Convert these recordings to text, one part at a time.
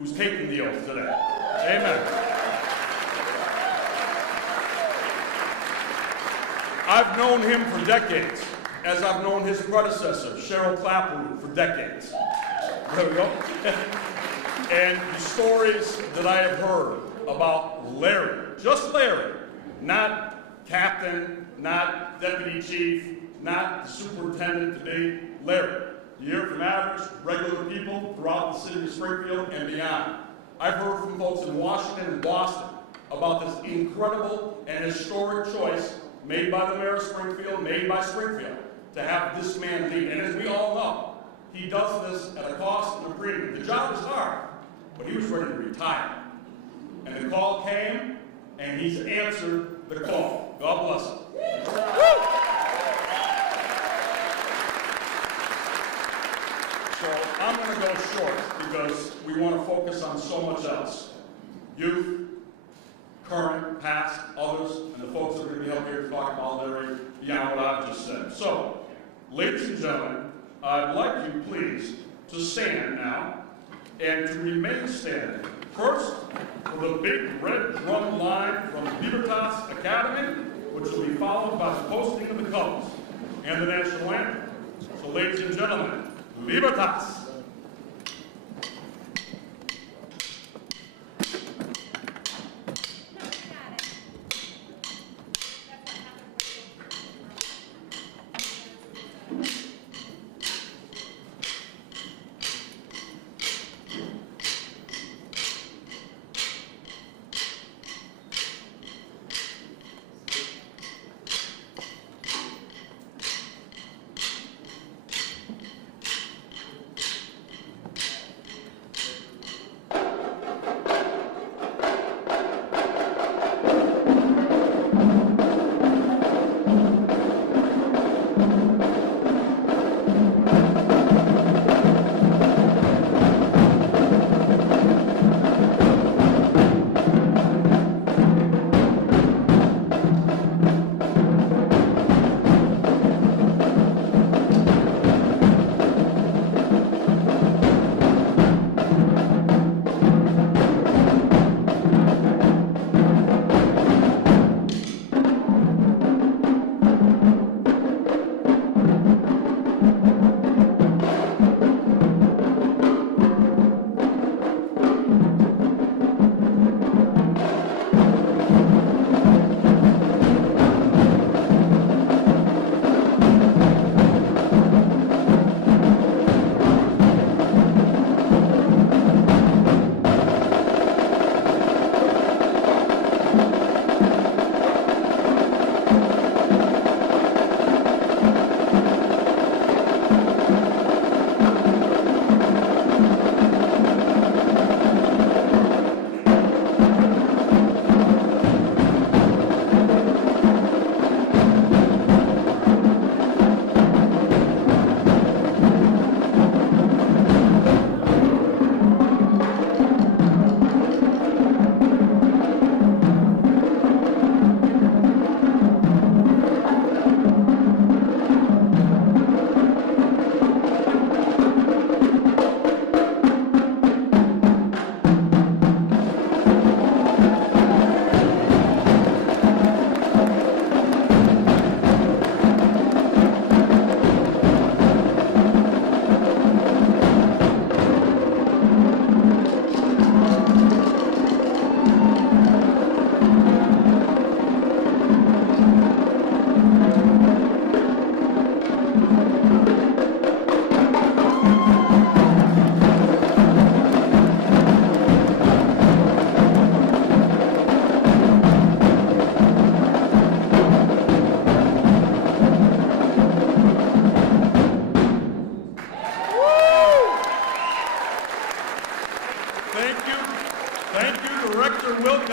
who's taking the oath today. Amen. I've known him for decades, as I've known his predecessor, Cheryl Clapperwood, for decades. There we go. And the stories that I have heard about Larry, just Larry, not captain, not deputy chief, not the superintendent today, Larry. You hear from average, regular people throughout the city of Springfield and beyond. I've heard from folks in Washington and Boston about this incredible and historic choice made by the mayor of Springfield, made by Springfield, to have this man lead. And as we all know, he does this at a cost and a premium. The job is hard, but he was ready to retire. And the call came, and he's answered the call. God bless him. So I'm going to go short because we want to focus on so much else. Youth, current, past, others, and the folks that are going to be up here to talk about Larry beyond what I've just said. So, ladies and gentlemen, I'd like you please to stand now and to remain standing. First, for the big red drum line from Libertas Academy, which will be followed by the posting of the colors and the national anthem. So, ladies and gentlemen, Libertas.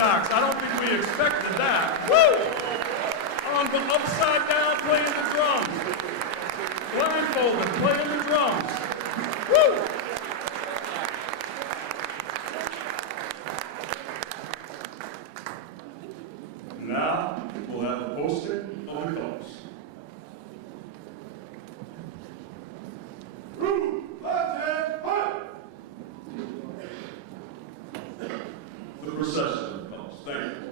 I don't think we expected that. Woo! Upside down playing the drums. Blindfolded playing the drums. Woo! Now we'll have the posting of the colors. procession comes. Thank you.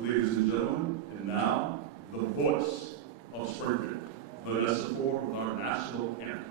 Ladies and gentlemen, and now, the voice of Springfield, Vanessa Ford with our national anthem.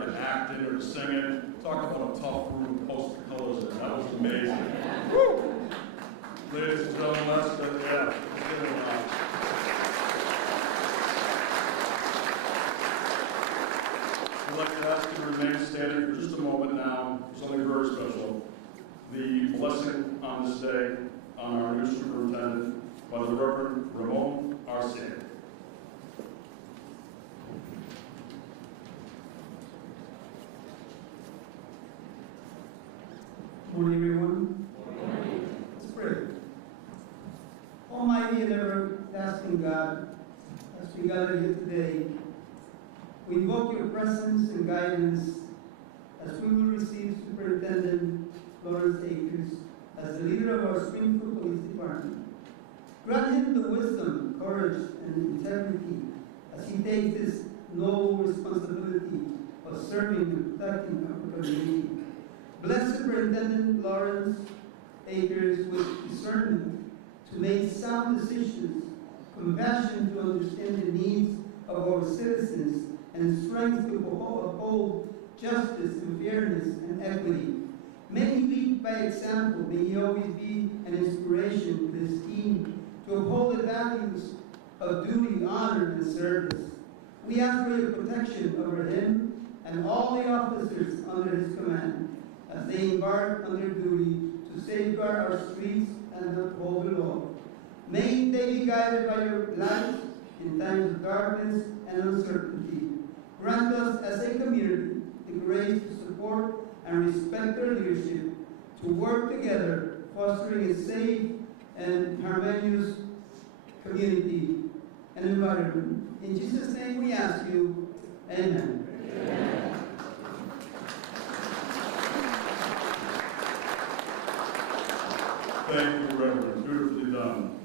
or to act in or to sing in. Talk about a tough room to post the colors in. That was amazing. Woo! Ladies and gentlemen, let's give it a round. I'd like to ask you to remain standing for just a moment now for something very special. The blessing on this day on our new superintendent by the Reverend Ramon Arce. Morning, everyone. Morning. Let's pray. Almighty and everlasting God, as we gather here today, we invoke your presence and guidance as we will receive Superintendent Lawrence Akers as the leader of our Springfield Police Department. Grant him the wisdom, courage, and integrity as he takes this noble responsibility of serving and protecting our community. Bless Superintendent Lawrence Akers with discernment to make sound decisions, compassion to understand the needs of our citizens, and strength to uphold justice and fairness and equity. May he lead by example. May he always be an inspiration to his team to uphold the values of duty, honor, and service. We ask for your protection over him and all the officers under his command as they embark on their duty to safeguard our streets and uphold the law. May they be guided by your light in times of darkness and uncertainty. Grant us as a community the grace to support and respect their leadership, to work together, fostering a safe and harmonious community and environment. In Jesus' name we ask you, amen. Amen. Thank you, Reverend. Beautifully done.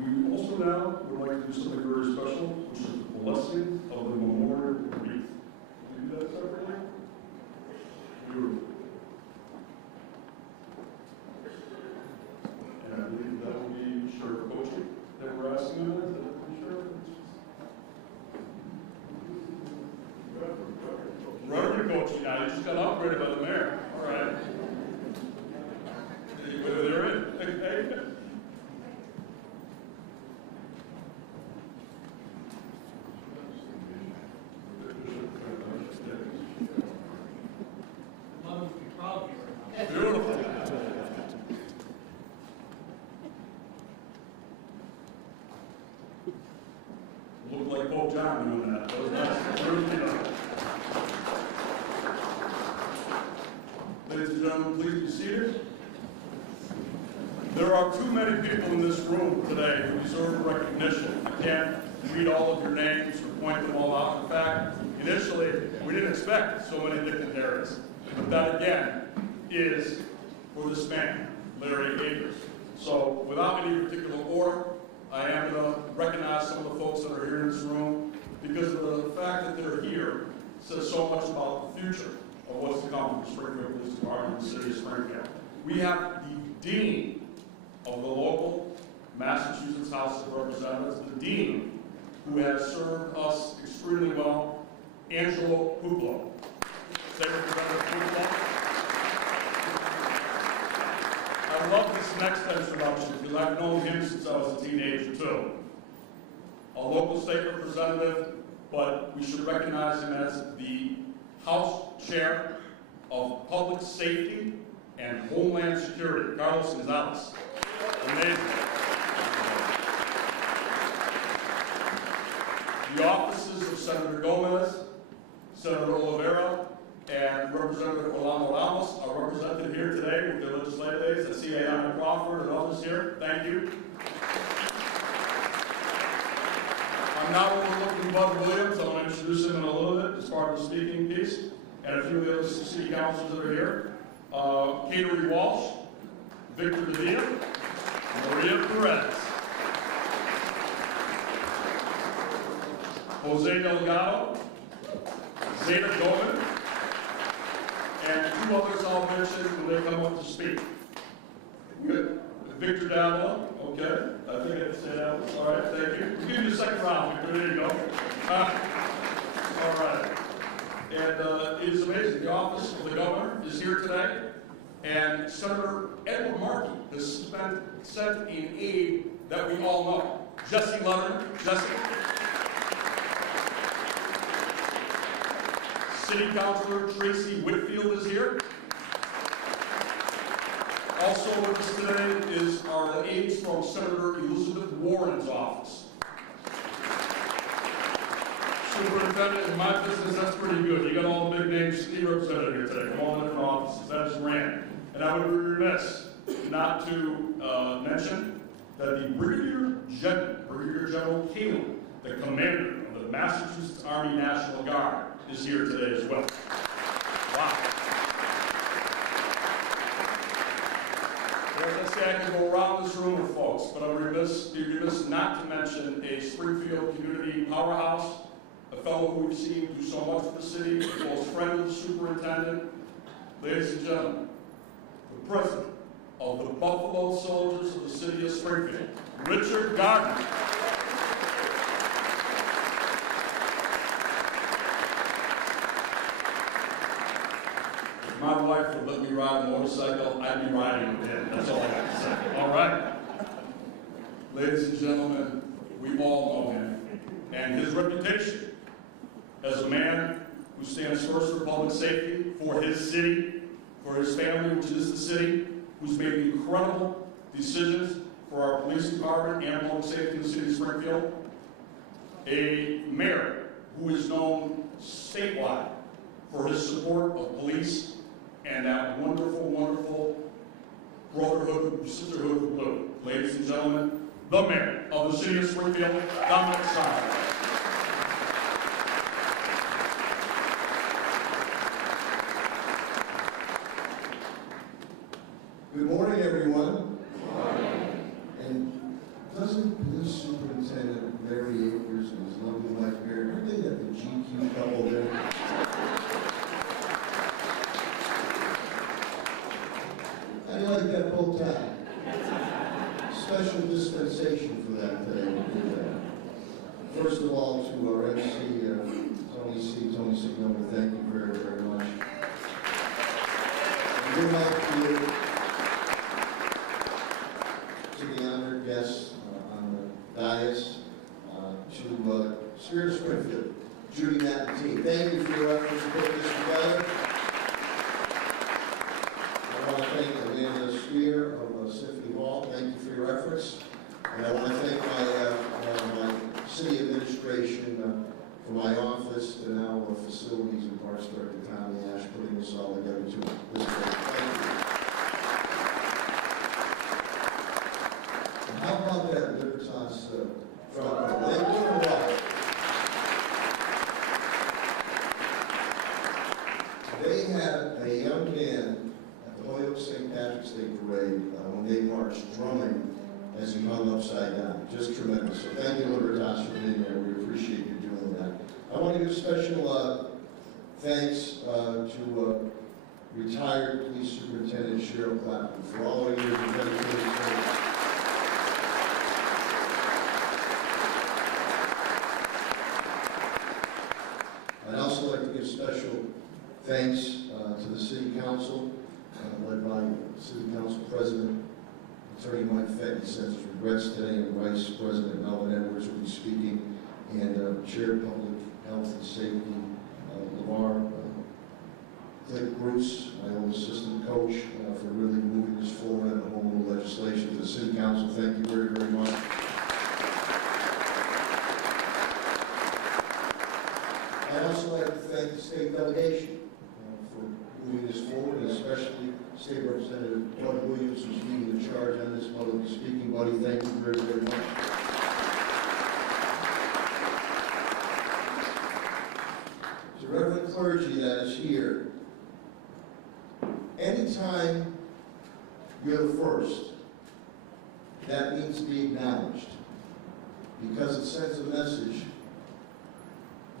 We also now would like to do something very special, which is the blessing of the memorial wreath. Can you do that separately? Beautiful. And I believe that will be Sheriff Coaching that we're asking about. Is that Sheriff? Reverend Coaching now. You just got upgraded by the mayor. All right. They're in. Okay. Beautiful. Looked like Pope John doing that. That was nice. Beautifully done. Ladies and gentlemen, please be seated. There are too many people in this room today who deserve recognition. I can't read all of your names or point them all out. In fact, initially, we didn't expect so many dignitaries. But that, again, is for this man, Larry Akers. So, without any particular order, I am going to recognize some of the folks that are here in this room because of the fact that they're here says so much about the future of what's to come for the Springfield Police Department and the City of Springfield. We have the Dean of the local Massachusetts House of Representatives, the Dean, who has served us extremely well, Angelo Puplo. State Representative Puplo. I love this next introduction because I've known him since I was a teenager too. A local state representative, but we should recognize him as the House Chair of Public Safety and Homeland Security, Carlos Gonzalez. Amazing. The offices of Senator Gomez, Senator Oliveira, and Representative Orlando Ramos are represented here today with their legislative aides. I see Anna Crawford and others here. Thank you. I'm now overlooking Bud Williams. I want to introduce him in a little bit as part of the speaking piece. And a few of the other city councilors that are here. Catering Walsh, Victor Davia, Maria Perez, Jose Delgado, Zeta Gomez, and two others I'll mention when they come up to speak. Good. Victor Davila, okay. I think I can say that. All right, thank you. We'll give you a second round, Victor. There you go. All right. And it is amazing. The office of the governor is here today, and Senator Edward Markey has sent an aide that we all know. Jesse Letterman. Jesse. City Councilor Tracy Whitfield is here. Also with us today is our aides from Senator Elizabeth Warren's office. Superintendent, in my business, that's pretty good. You got all the big names city represented here today from all different offices. That is grand. And I would be remiss not to mention that the Brigadier General Caleb, the commander of the Massachusetts Army National Guard, is here today as well. Wow. As I say, I can go around this room with folks, but I'm remiss not to mention a Springfield community powerhouse, a fellow who we've seen do so much for the city, a close friend of the superintendent. Ladies and gentlemen, the president of the Buffalo Soldiers of the city of Springfield, Richard Gardner. If my wife would let me ride a motorcycle, I'd be riding with him. That's all I got to say. All right. Ladies and gentlemen, we all know him and his reputation as a man who stands first for public safety, for his city, for his family, which is the city, who's made incredible decisions for our police department and public safety in the city of Springfield. A mayor who is known statewide for his support of police and that wonderful, wonderful brotherhood, sisterhood of blue. Ladies and gentlemen, the mayor of the city of Springfield, Dominic Simon. Good morning, everyone. Good morning. And doesn't Police Superintendent Larry Akers and his lovely wife Mary, aren't they that the GQ couple there? I like that bow tie. Special dispensation for that today. First of all, to our MC, Tony Signoma, thank you very, very much. And good night to you. To the honored guests on the dais, to Spirit of Springfield, Judy, Matt, and team. Thank you for your efforts to put this together. I want to thank Amanda Spear of Symphony Hall. Thank you for your efforts. And I want to thank my city administration, from my office to now facilities and parks director Tommy Ash, putting this all together too. Thank you. How about that Libertas truck? They did it well. They had a young man at the Holyoke St. Patrick's Day Parade when they marched, drumming as he hung upside down. Just tremendous. So thank you, Libertas, for being there. We appreciate you doing that. I want to give special thanks to retired Police Superintendent Cheryl Clapton for all her years of dedication. I'd also like to give special thanks to the City Council, led by City Council President, Attorney Mike Fett. He sends his regrets today, and Vice President Melvin Edwards will be speaking, and Chair of Public Health and Safety, Lamar Bruce, my old assistant coach, for really moving this forward in the home rule legislation. To the City Council, thank you very, very much. I'd also like to thank the state delegation for moving this forward, and especially State Representative Doug Williams, who's leading the charge on this. While he's speaking, buddy, thank you very, very much. To Reverend clergy that is here, anytime you're the first, that needs to be acknowledged, because it sends a message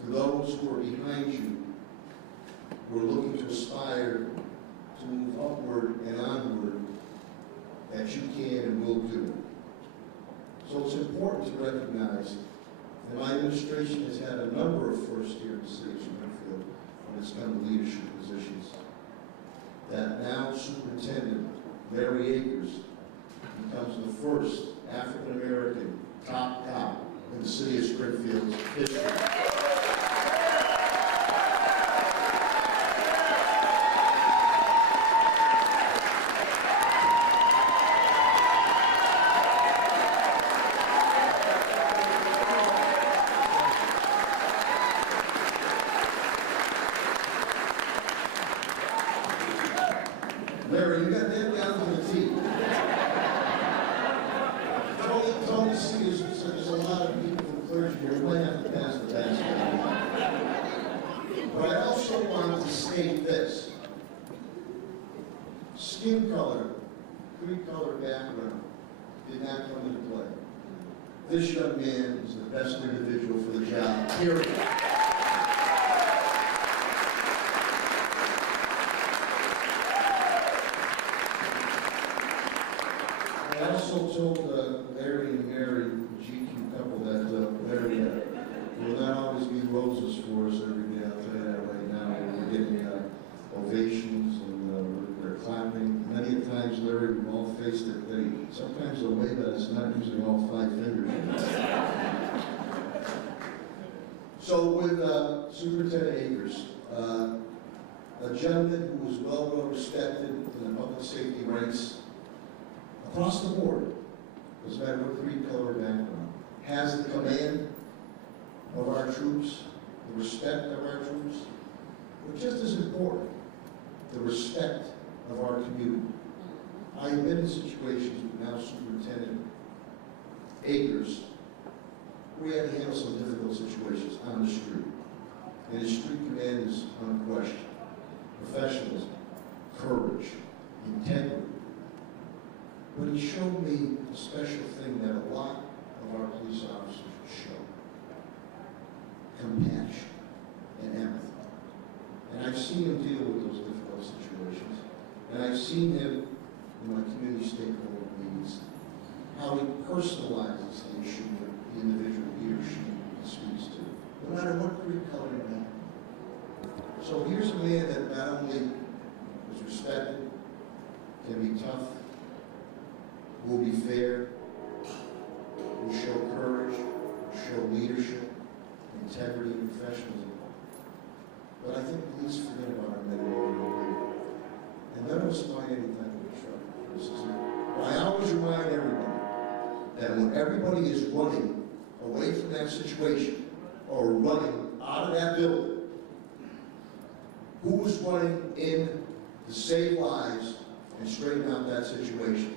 to those who are behind you, who are looking to aspire to move upward and onward, that you can and will do. So it's important to recognize that my administration has had a number of firsts here in the city of Springfield, from when it's come to leadership positions, that now Superintendent Larry Akers becomes the first African-American top cop in the city of Springfield's history. Larry, you got that down to the T. Tony C. There's a lot of people from clergy here. We might have to pass the basket. But I also want to state this. Skin color, creed color background did not come into play. This young man is the best individual for the job, period. I also told Larry and Mary, the GQ couple, that Larry will not always be roses for us every day. I'll tell you that right now. We're getting ovations and they're clapping. Many times, Larry, we've all faced it. Sometimes the way that it's not using all 5 fingers. So with Superintendent Akers, a gentleman who was well respected in the public safety ranks, across the board, doesn't matter what creed, color, or background, has the command of our troops, the respect of our troops, but just as important, the respect of our community. I have been in situations with now Superintendent Akers, we had to handle some difficult situations on the street. And his street command is unquestioned. Professionalism, courage, integrity. But he showed me a special thing that a lot of our police officers show. Compassion and empathy. And I've seen him deal with those difficult situations. And I've seen him in my community stakeholder meetings, how he personalizes the issue that the individual he or she speaks to, no matter what creed, color, or background. So here's a man that not only is respected, can be tough, will be fair, will show courage, show leadership, integrity, and professionalism. But I think police forget about our men and women. And none of us find any type of criticism. But I always remind everybody that when everybody is running away from that situation or running out of that building, who was running in to save lives and straighten out that situation?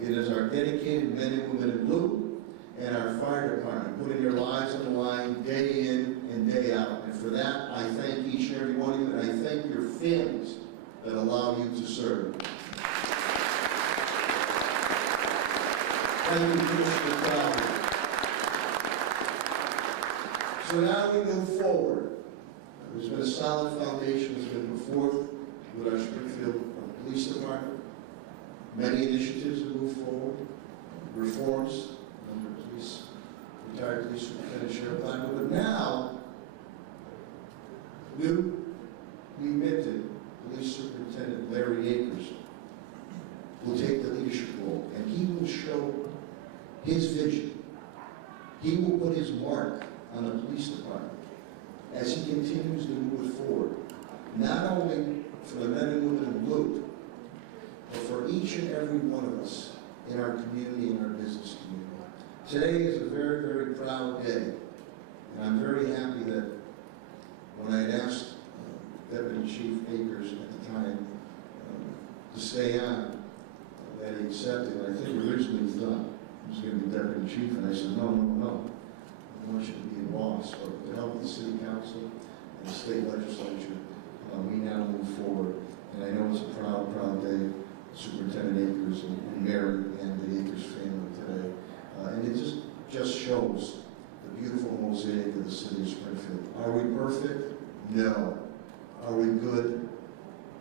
It is our dedicated men and women in blue and our fire department, putting their lives on the line day in and day out. And for that, I thank each and every one of you, and I thank your families that allow you to serve. Thank you, Commissioner Crowley. So now we move forward. There's been a solid foundation that's been put forth with our Springfield Police Department. Many initiatives have moved forward, reforms under police, retired police superintendent Sheriff Blackwood, but now, newly minted police superintendent Larry Akers will take the leadership role, and he will show his vision. He will put his mark on the police department as he continues to move it forward, not only for the men and women in blue, but for each and every one of us in our community and our business community. Today is a very, very proud day, and I'm very happy that when I had asked Deputy Chief Akers at the time to stay on, that he accepted. I think originally he thought he was going to be Deputy Chief, and I said, no. I want you to be a boss, but with the help of the City Council and the State Legislature, we now move forward. And I know it's a proud, proud day. Superintendent Akers and Mary and the Akers family today. And it just shows the beautiful mosaic of the city of Springfield. Are we perfect? No. Are we good?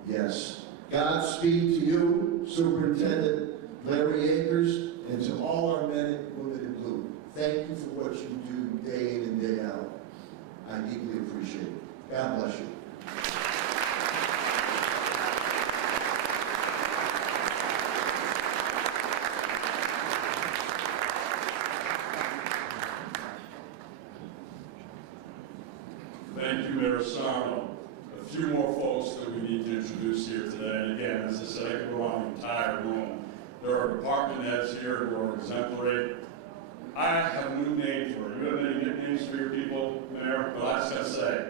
Yes. Godspeed to you, Superintendent Larry Akers, and to all our men and women in blue. Thank you for what you do day in and day out. I deeply appreciate it. God bless you. Mayor Sarno, a few more folks that we need to introduce here today. And again, as I said, I could go around the entire room. There are department heads here who are exemplary. I have a new name for you. You have any nicknames for your people, Mayor? But I just got to say,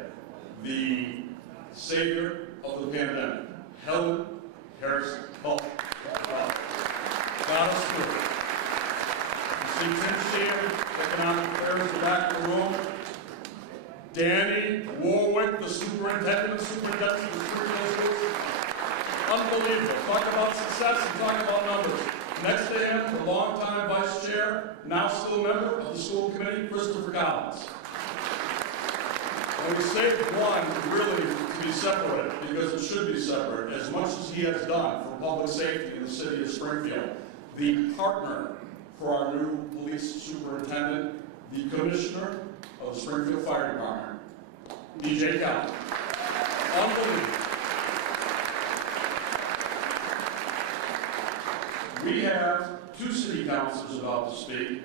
the savior of the pandemic, Helen Harris Hull. God is good. You see Tim Sheehan, Economic Affairs, in the back of the room. Danny Warwick, the superintendent of superintendents of the Springfield Schools. Unbelievable. Talk about success and talk about numbers. Next to him, the longtime vice chair, now still a member of the school committee, Christopher Collins. When we say one, really to be separate, because it should be separate, as much as he has done for public safety in the city of Springfield, the partner for our new police superintendent, the commissioner of the Springfield Fire Department, DJ Collins. Unbelievable. We have two city councilors about to speak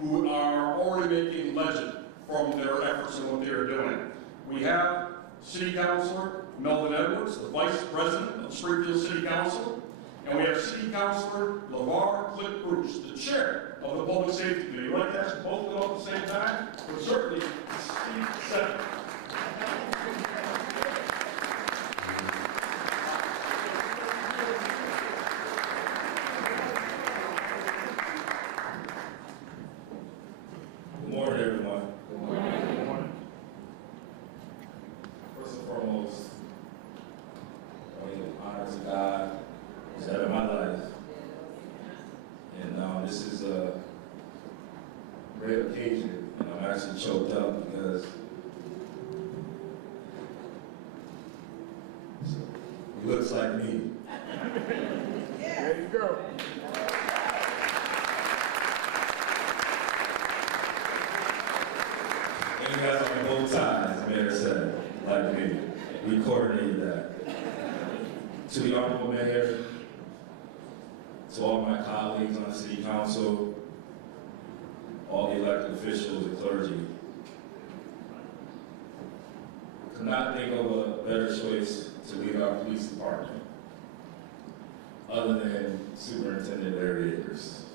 who are already making legend from their efforts and what they are doing. We have City Councilor Melvin Edwards, the Vice President of Springfield City Council, and we have City Councilor LeVar Click Bruce, the Chair of the Public Safety Committee. Would you like to ask both of them at the same time? But certainly, Steve Senator. Good morning, everyone. Good morning. First and foremost, I give honor to God who's head of my life. And this is a great occasion, and I'm actually choked up because he looks like me. There you go. And he has on both ties, the mayor said, like me. We coordinated that. To the Honorable Mayor, to all my colleagues on the City Council, all the elected officials and clergy, could not think of a better choice to lead our police department other than Superintendent Larry Akers.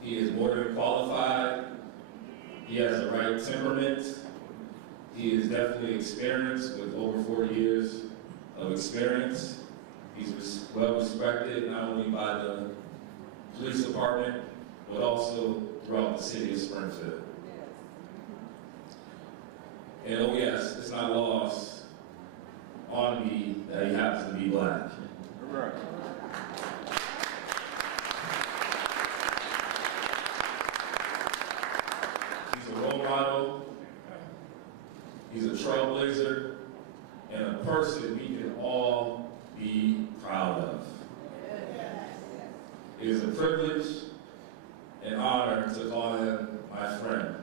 He is more than qualified. He has the right temperament. He is definitely experienced with over 40 years of experience. He's well respected not only by the police department, but also throughout the city of Springfield. And oh yes, it's not lost on me that he happens to be black. Right. He's a role model, he's a trailblazer, and a person we can all be proud of. It is a privilege and honor to call him my friend.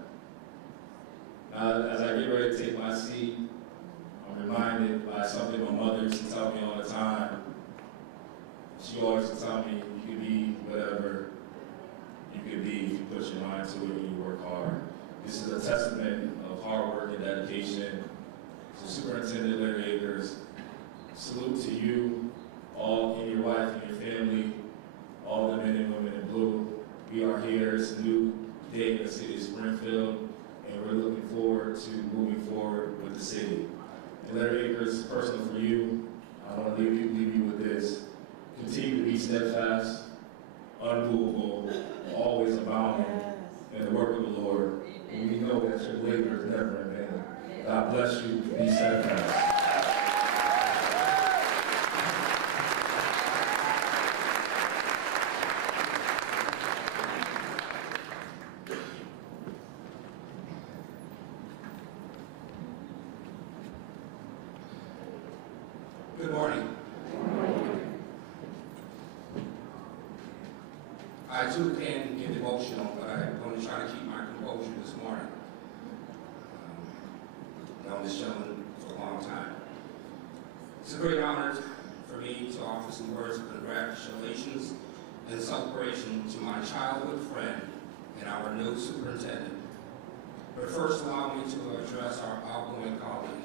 Now, as I get ready to take my seat, I'm reminded by something my mother used to tell me all the time. She always used to tell me, you can be whatever you can be if you put your mind to it and you work hard. This is a testament of hard work and dedication. So Superintendent Larry Akers, salute to you, all and your wife and your family, all the men and women in blue. We are here, it's a new day in the city of Springfield, and we're looking forward to moving forward with the city. And Larry Akers, personal for you, I want to leave you with this. Continue to be steadfast, unmovable, always abounding in the work of the Lord. And we know that your labor is never in vain. God bless you. Be steadfast. Good morning. I too can get emotional, but I'm going to try to keep my composure this morning. I've known this gentleman for a long time. It's a great honor for me to offer some words of congratulations and celebration to my childhood friend and our new superintendent. But first, allow me to address our outgoing colleague.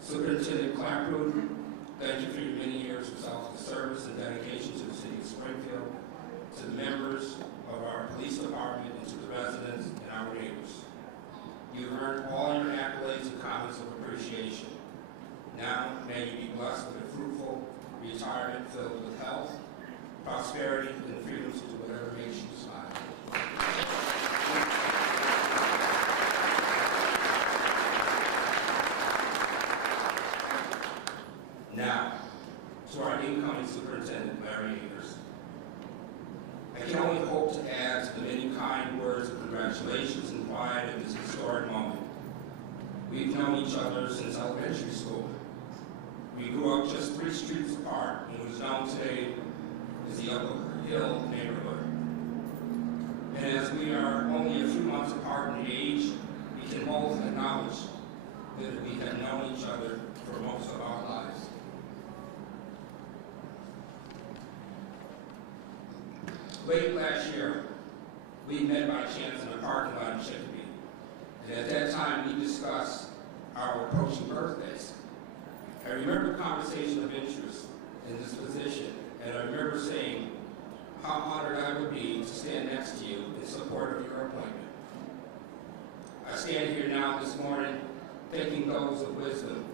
Superintendent Clapper, thank you for your many years of selfless service and dedication to the city of Springfield, to the members of our police department, and to the residents and our neighbors. You've earned all your accolades and comments of appreciation. Now, may you be blessed with a fruitful retirement filled with health, prosperity, and freedom to do whatever makes you smile. Now, to our incoming superintendent, Larry Akers. I can only hope to add to the many kind words of congratulations and pride in this historic moment. We've known each other since elementary school. We grew up just 3 streets apart in what is known today as the Upper Hill neighborhood. And as we are only a few months apart in age, we can both acknowledge that we have known each other for most of our lives. Late last year, we met by chance in a parking lot in Chicopee. And at that time, we discussed our approaching birthdays. I remember a conversation of interest in this position, and I remember saying how honored I would be to stand next to you in support of your appointment. I stand here now this morning thanking those of wisdom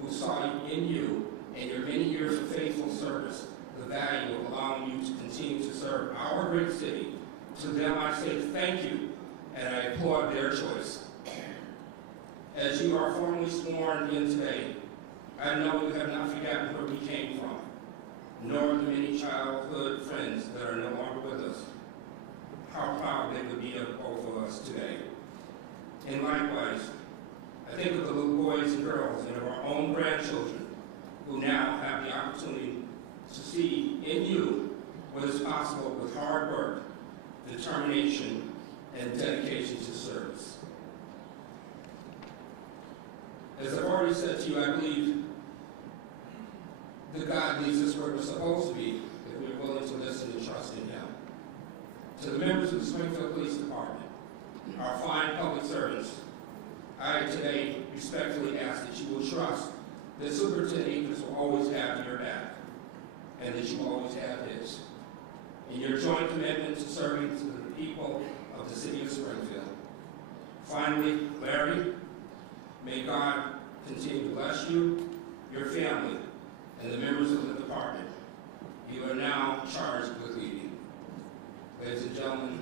who saw in you and your many years of faithful service the value of allowing you to continue to serve our great city. To them I say thank you, and I applaud their choice. As you are formally sworn in today, I know you have not forgotten where we came from, nor the many childhood friends that are no longer with us. How proud they would be of both of us today. And likewise, I think of the little boys and girls and of our own grandchildren who now have the opportunity to see in you what is possible with hard work, determination, and dedication to service. As I've already said to you, I believe that God leads us where we're supposed to be if we're willing to listen and trust in Him. To the members of the Springfield Police Department, our fine public servants, I today respectfully ask that you will trust that Superintendent Akers will always have your back, and that you always have his, in your joint commitment to serving to the people of the city of Springfield. Finally, Larry, may God continue to bless you, your family, and the members of the department. You are now charged with leading. Ladies and gentlemen,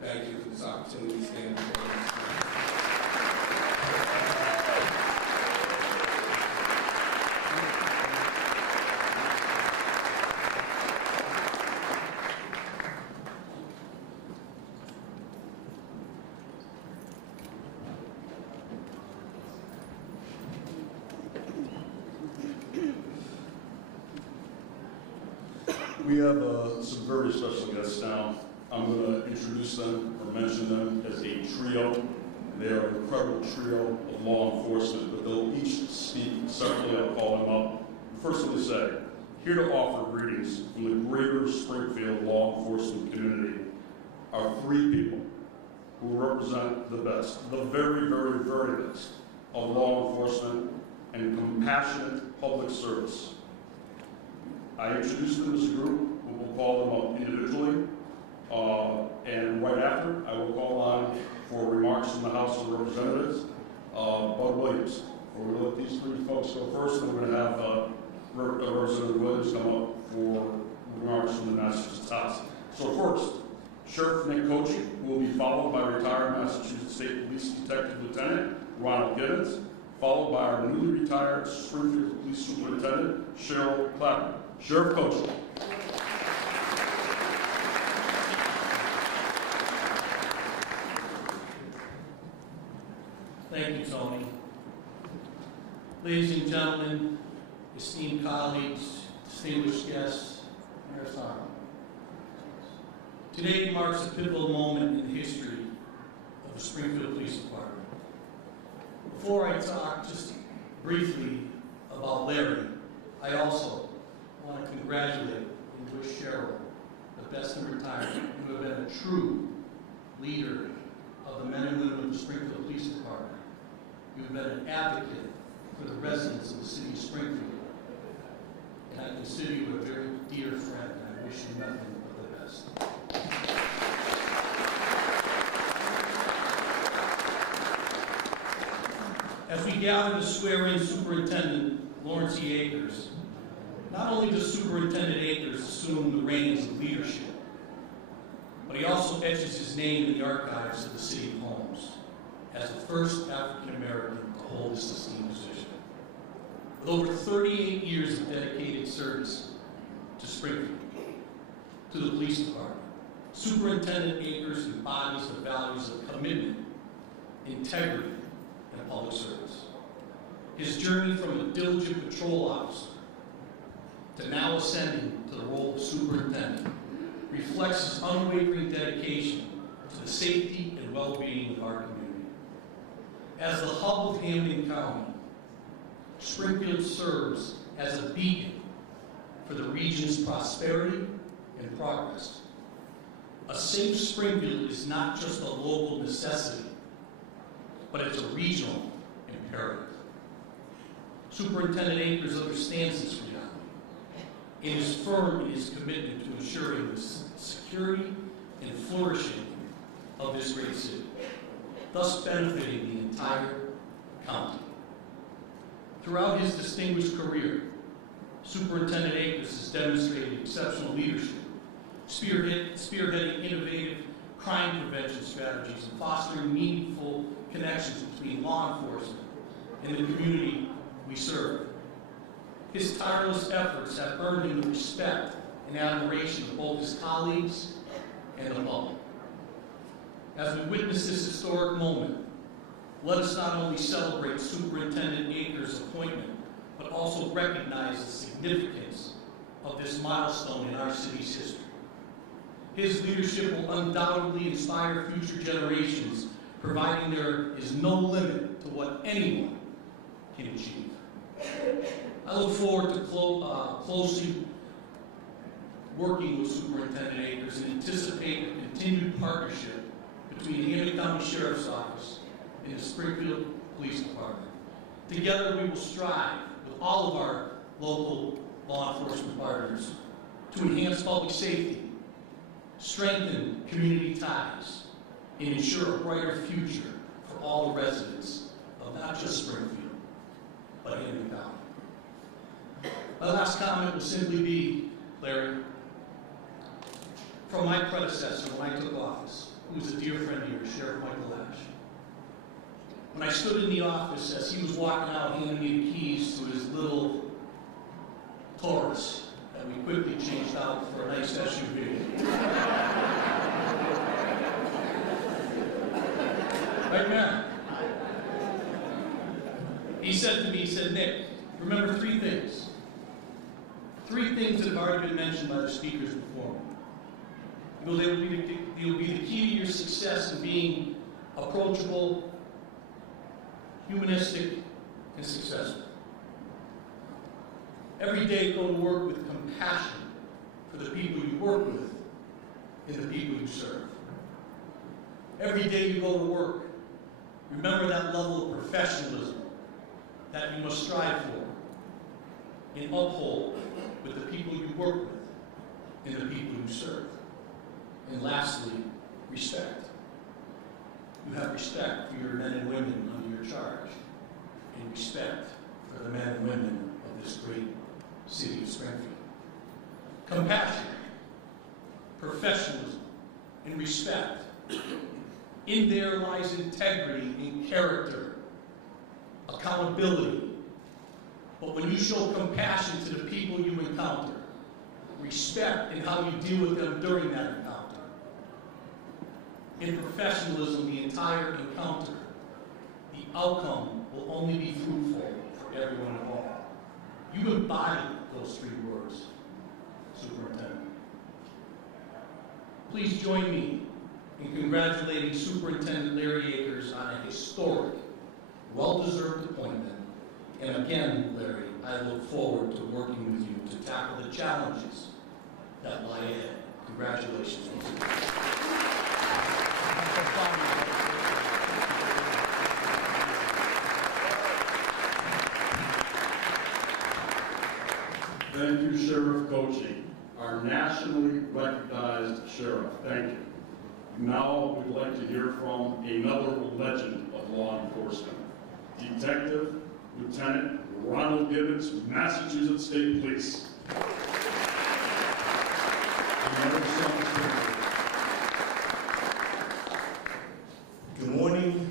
thank you for this opportunity to stand before you. We have some very special guests now. I'm going to introduce them or mention them as a trio. They are an incredible trio of law enforcement, but they'll each speak separately. I'll call them up. First, let me say, here to offer greetings from the greater Springfield law enforcement community are 3 people who represent the best, the very, very, very best of law enforcement and compassionate public service. I introduced them as a group, but we'll call them up individually. And right after, I will call on for remarks from the House of Representatives, Bud Williams. We're going to let these 3 folks go first, and we're going to have Representative Williams come up for remarks from the Massachusetts House. So first, Sheriff Nick Kochi, who will be followed by retired Massachusetts State Police Detective Lieutenant Ronald Gibbons, followed by our newly retired Springfield Police Superintendent Cheryl Clapper. Sheriff Kochi. Thank you, Tony. Ladies and gentlemen, esteemed colleagues, distinguished guests, Mayor Sarno. Today marks a pivotal moment in the history of the Springfield Police Department. Before I talk just briefly about Larry, I also want to congratulate and wish Cheryl the best in retirement. You have been a true leader of the men and women of the Springfield Police Department. You've been an advocate for the residents of the city of Springfield. And I consider you a very dear friend, and I wish you nothing but the best. As we gather to swear in Superintendent Lawrence E. Akers, not only does Superintendent Akers assume the reins of leadership, but he also etches his name in the archives of the City of Holmes as the first African American to hold this esteemed position. With over 38 years of dedicated service to Springfield, to the police department, Superintendent Akers embodies the values of commitment, integrity, and public service. His journey from a diligent patrol officer to now ascending to the role of superintendent reflects his unwavering dedication to the safety and well-being of our community. As the hub of Hampden County, Springfield serves as a beacon for the region's prosperity and progress. A safe Springfield is not just a local necessity, but it's a regional imperative. Superintendent Akers understands this reality and is firm in his commitment to ensuring the security and flourishing of this great city, thus benefiting the entire county. Throughout his distinguished career, Superintendent Akers has demonstrated exceptional leadership, spearheading innovative crime prevention strategies and fostering meaningful connections between law enforcement and the community we serve. His tireless efforts have earned him the respect and admiration of both his colleagues and the public. As we witness this historic moment, let us not only celebrate Superintendent Akers' appointment, but also recognize the significance of this milestone in our city's history. His leadership will undoubtedly inspire future generations, providing there is no limit to what anyone can achieve. I look forward to closely working with Superintendent Akers and anticipate a continued partnership between the Hampden County Sheriff's Office and the Springfield Police Department. Together we will strive with all of our local law enforcement partners to enhance public safety, strengthen community ties, and ensure a brighter future for all the residents of not just Springfield, but Hampden County. My last comment will simply be, Larry, from my predecessor when I took office, who was a dear friend of yours, Sheriff Michael Ash. When I stood in the office as he was walking out handing me the keys to his little Taurus that we quickly changed out for a nice SUV. Right now. He said to me, he said, Nick, remember three things. Three things that have already been mentioned by the speakers before me. They will be the key to your success in being approachable, humanistic, and successful. Every day go to work with compassion for the people you work with and the people you serve. Every day you go to work, remember that level of professionalism that you must strive for and uphold with the people you work with and the people you serve. And lastly, respect. You have respect for your men and women under your charge, and respect for the men and women of this great city of Springfield. Compassion, professionalism, and respect. In there lies integrity and character, accountability. But when you show compassion to the people you encounter, respect in how you deal with them during that encounter, in professionalism, the entire encounter, the outcome will only be fruitful for everyone involved. You embody those three words, Superintendent. Please join me in congratulating Superintendent Larry Akers on a historic, well-deserved appointment. And again, Larry, I look forward to working with you to tackle the challenges that lie ahead Congratulations, Mr. Thank you, Sheriff Kochi, our nationally recognized sheriff. Thank you. Now we'd like to hear from another legend of law enforcement, Detective Lieutenant Ronald Gibbons, Massachusetts State Police. Good morning,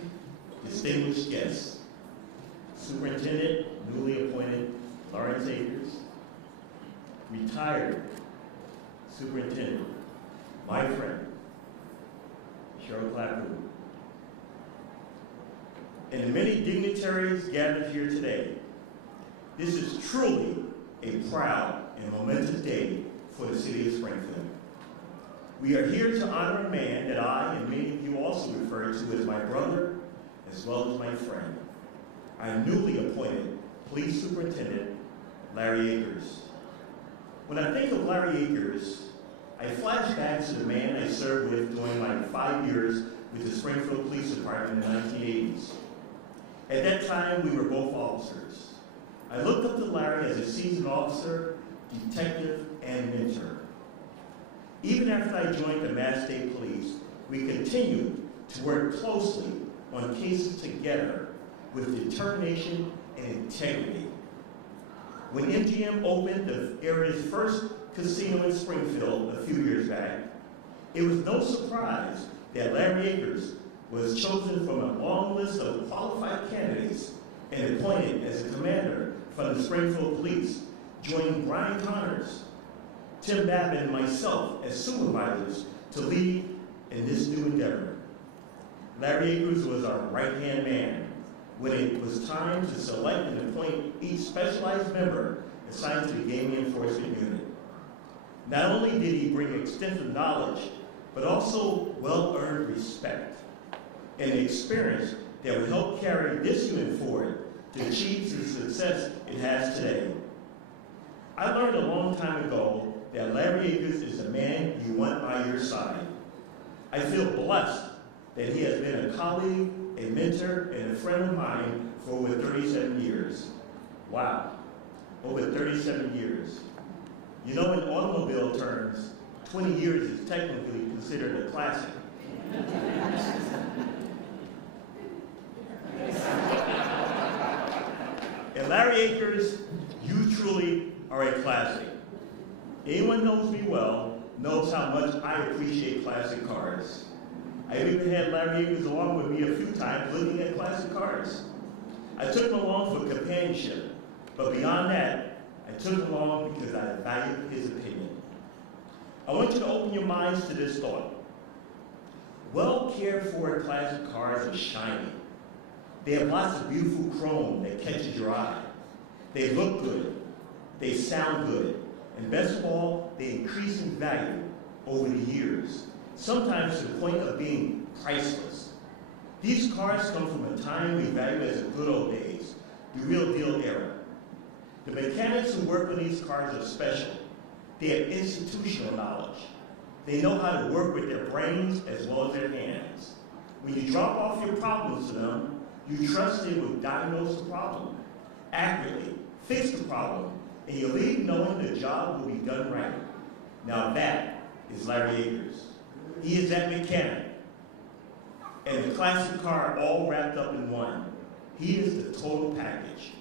distinguished guests. Superintendent, newly appointed Lawrence Akers, retired Superintendent, my friend, Cheryl Clapper, and the many dignitaries gathered here today. This is truly a proud and momentous day for the city of Springfield. We are here to honor a man that I and many of you also refer to as my brother, as well as my friend, our newly appointed Police Superintendent, Larry Akers. When I think of Larry Akers, I flash back to the man I served with during my 5 years with the Springfield Police Department in the 1980s. At that time, we were both officers. I looked up to Larry as a seasoned officer, detective, and mentor. Even after I joined the Mass State Police, we continued to work closely on cases together with determination and integrity. When MGM opened the area's first casino in Springfield a few years back, it was no surprise that Larry Akers was chosen from a long list of qualified candidates and appointed as a commander from the Springfield Police, joining Brian Connors, Tim Babbitt, and myself as supervisors to lead in this new endeavor. Larry Akers was our right-hand man when it was time to select and appoint each specialized member assigned to the Gaming Enforcement Unit. Not only did he bring extensive knowledge, but also well-earned respect and experience that would help carry this unit forward to achieve the success it has today. I learned a long time ago that Larry Akers is the man you want by your side. I feel blessed that he has been a colleague, a mentor, and a friend of mine for over 37 years. Wow, over 37 years. You know, in automobile terms, 20 years is technically considered a classic. And Larry Akers, you truly are a classic. Anyone knows me well knows how much I appreciate classic cars. I've even had Larry Akers along with me a few times looking at classic cars. I took him along for companionship, but beyond that, I took him along because I valued his opinion. I want you to open your minds to this thought. Well cared for classic cars are shiny. They have lots of beautiful chrome that catches your eye. They look good, they sound good, and best of all, they increase in value over the years, sometimes to the point of being priceless. These cars come from a time we value as the good old days, the real deal era. The mechanics who work on these cars are special. They have institutional knowledge. They know how to work with their brains as well as their hands. When you drop off your problems to them, you trust they will diagnose the problem accurately, fix the problem, and you leave knowing the job will be done right. Now that is Larry Akers. He is that mechanic, and the classic car all wrapped up in one. He is the total package.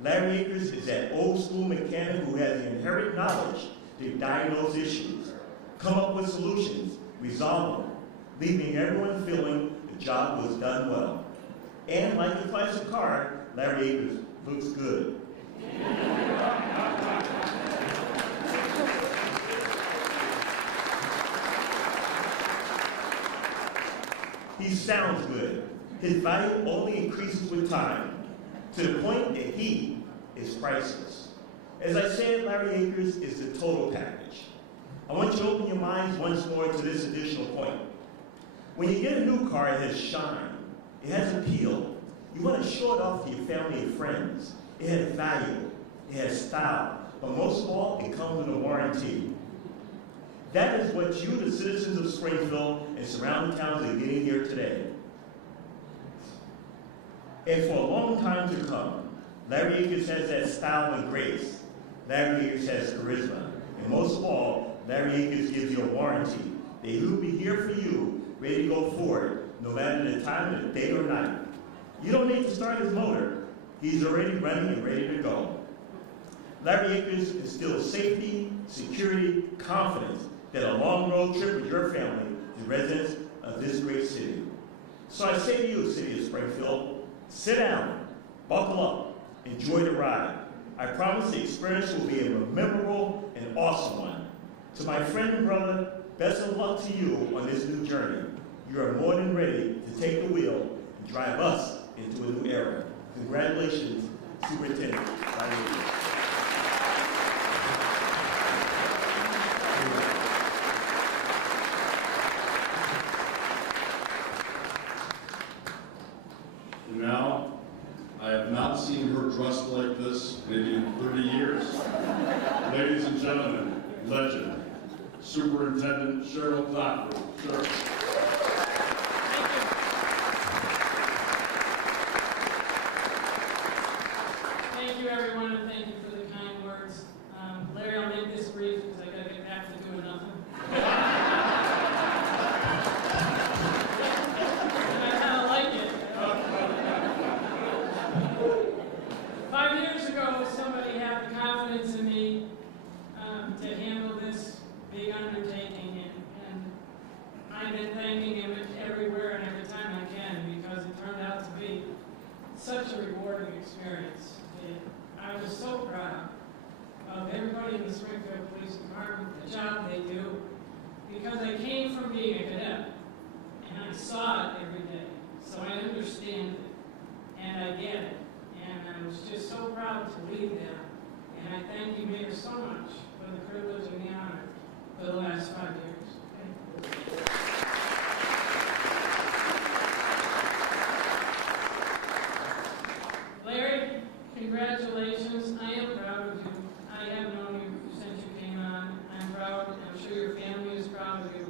Larry Akers is that old school mechanic who has the inherent knowledge to diagnose issues, come up with solutions, resolve them, leaving everyone feeling the job was done well. And like the classic car, Larry Akers looks good. He sounds good. His value only increases with time, to the point that he is priceless. As I said, Larry Akers is the total package. I want you to open your minds once more to this additional point. When you get a new car, it has shine, it has appeal. You want to show it off to your family and friends. It has value, it has style, but most of all, it comes with a warranty. That is what you, the citizens of Springfield and surrounding towns, are getting here today. And for a long time to come, Larry Akers has that style and grace. Larry Akers has charisma. And most of all, Larry Akers gives you a warranty that he will be here for you, ready to go forward, no matter the time of the day or night. You don't need to start his motor. He's already running and ready to go. Larry Akers instills safety, security, confidence that a long road trip with your family, the residents of this great city. So I say to you, City of Springfield, sit down, buckle up, enjoy the ride. I promise the experience will be a memorable and awesome one. To my friend and brother, best of luck to you on this new journey. You are more than ready to take the wheel and drive us into a new era. Congratulations, Superintendent. Now, I have not seen her dressed like this maybe in 30 years. Ladies and gentlemen, legend, Superintendent Cheryl Clapper. Sure. Thank you, everyone, and thank you for the kind words. Larry, I'll make this brief because I got to get back to doing nothing. And I kind of like it. 5 years ago, somebody had the confidence in me to handle this big undertaking, and I've been thanking him everywhere and every time I can because it turned out to be such a rewarding experience. I was so proud of everybody in the Springfield Police Department, the job they do, because I came from being a cadet, and I saw it every day, so I understand it, and I get it, and I was just so proud to lead them, and I thank you, Mayor, so much for the privilege and the honor for the last 5 years. Larry, congratulations. I am proud of you. I have known you since you came on. I'm proud. I'm sure your family is proud of you.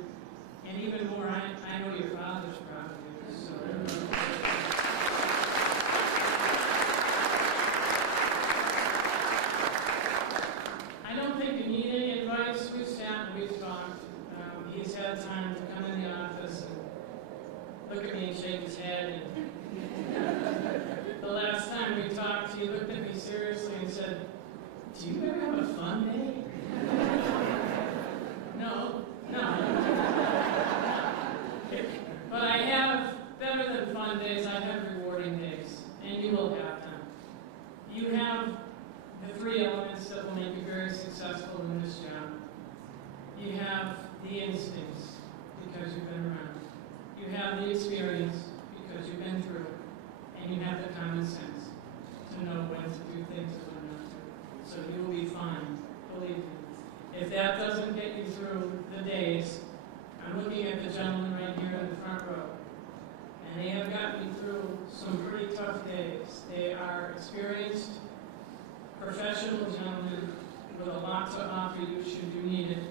And even more, I know your father's proud of you. So, I don't think you need any advice. We've sat and we've talked. He's had time to come in the office and look at me and shake his head. The last time we talked, he looked at me seriously and said, "Do you ever have a fun day?" No. But I have, better than fun days, I have rewarding days, and you will have them. You have the 3 elements that will make you very successful in this job. You have the instincts, because you've been around. You have the experience, because you've been through it. And you have the common sense to know when to do things and when not to. So you will be fine, believe me. If that doesn't get you through the days, I'm looking at the gentleman right here in the front row, and they have gotten me through some pretty tough days. They are experienced, professional gentlemen with a lot to offer you should you need it.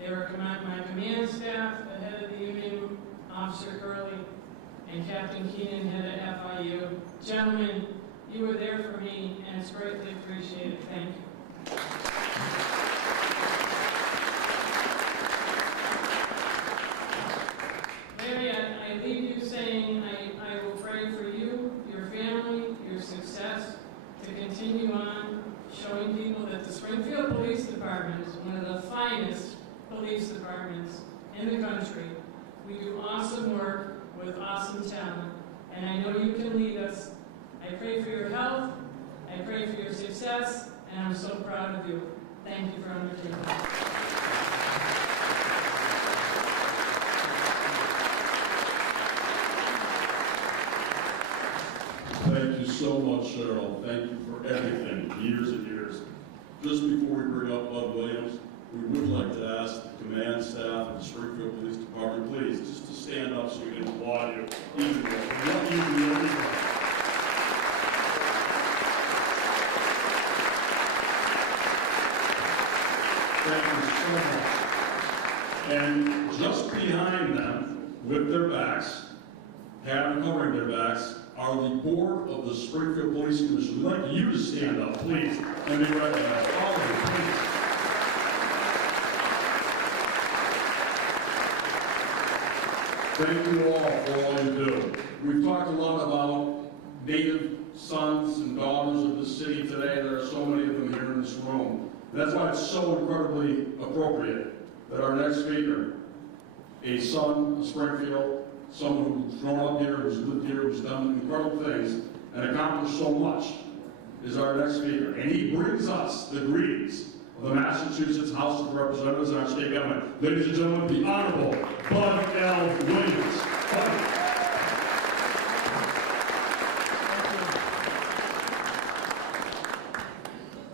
They were my command staff, the head of the union, Officer Curley, and Captain Keenan, head of FIU. Gentlemen, you were there for me, and it's greatly appreciated. Thank you. Larry, I leave you saying I will pray for you, your family, your success, to continue on showing people that the Springfield Police Department is one of the finest police departments in the country. We do awesome work with awesome talent, and I know you can lead us. I pray for your health, I pray for your success, and I'm so proud of you. Thank you for undertaking it. Thank you so much, Cheryl. Thank you for everything, years and years. Just before we bring up Bud Williams, we would like to ask the command staff of the Springfield Police Department, please, just to stand up so we can applaud you. Thank you so much. with their backs, hat and covering their backs, are the board of the Springfield Police Commission. We'd like you to stand up, please, and be recognized. All of you, please. Thank you all for all you do. We've talked a lot about native sons and daughters of the city today. There are so many of them here in this room. That's why it's so incredibly appropriate that our next speaker, a son of Springfield, someone who's grown up here, who's lived here, who's done incredible things, and accomplished so much, is our next speaker. And he brings us the greetings of the Massachusetts House of Representatives and our state government. Ladies and gentlemen, the Honorable Bud L. Williams. Bud.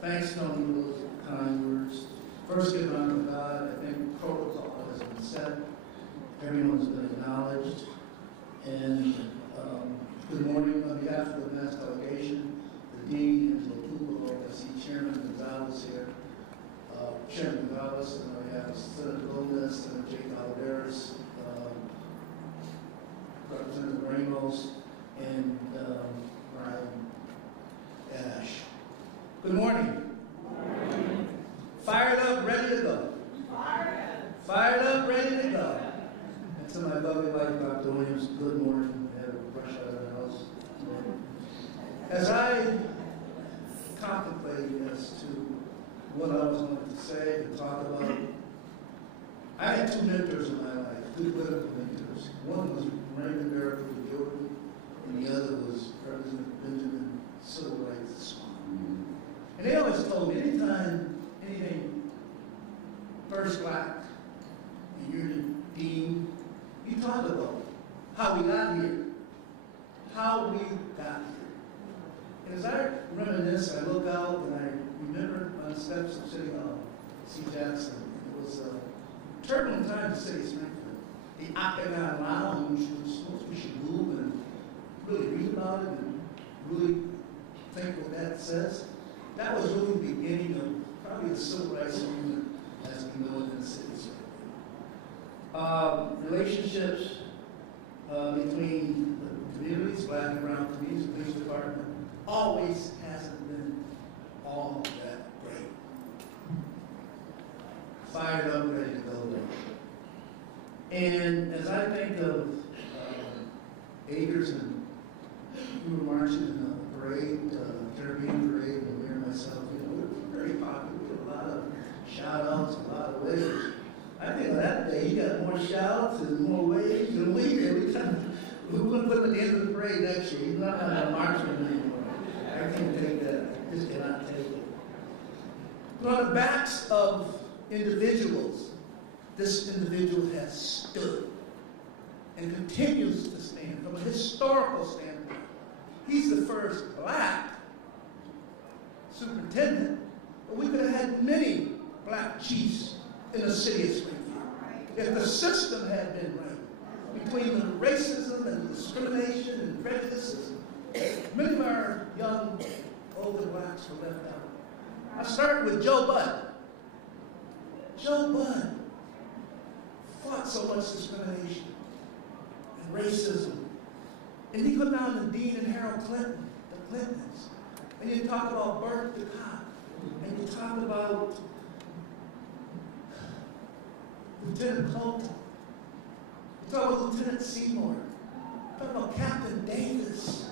Thanks, Tony, for those kind words. First, give honor to God. I think protocol has been set. Everyone's been acknowledged. And good morning on behalf of the mass delegation, the Dean, and the I see Chairman Gonzalez here. Chairman Gonzalez, and I have Senator Gomez, Senator Jake Oliveris, Representative Ramos, and Brian Ash. Good morning. Fired up, ready to go. Fired up, ready to go. And to my lovely wife, Dr. Williams, good morning. I had a brush out of the house. As I contemplated as to what I was going to say and talk about, I had two mentors in my life, two political mentors. One was Raymond Barrett Jordan, and the other was President Benjamin Civil Rights Swan. And they always told me, anytime anything first black, and you're the dean, you talk about how we got here. How we got here. And as I reminisce, I look out and I remember on the steps of City Hall, C. Jackson. It was a turbulent time in the city of Springfield. The Octagon Lounge was supposed we should move and really read about it and really think what that says. That was really the beginning of probably the civil rights movement as we know it in the city of Springfield. Relationships between the communities, black and brown communities, the police department, always hasn't been all that great. Fired up, ready to go there. And as I think of Akers, and we were marching in a parade, Caribbean parade, and me and myself, we were very popular. We had a lot of shout outs, a lot of waves. I think that day he got more shouts and more waves than we did. We were going to put him at the end of the parade next year. He's not going to march with me anymore. I can't take that. I just cannot take it. But on the backs of individuals, this individual has stood and continues to stand from a historical standpoint. He's the first black superintendent, but we could have had many black chiefs in the city of Springfield if the system had been right between the racism and discrimination and prejudices. Many of our young, older blacks were left out. I started with Joe Budd. Joe Budd fought so much discrimination and racism. And you go down to Dean and Harold Clinton, the Clintons, and you talk about Bert the cop, and you talk about Lieutenant Colton, you talk about Lieutenant Seymour, you talk about Captain Davis,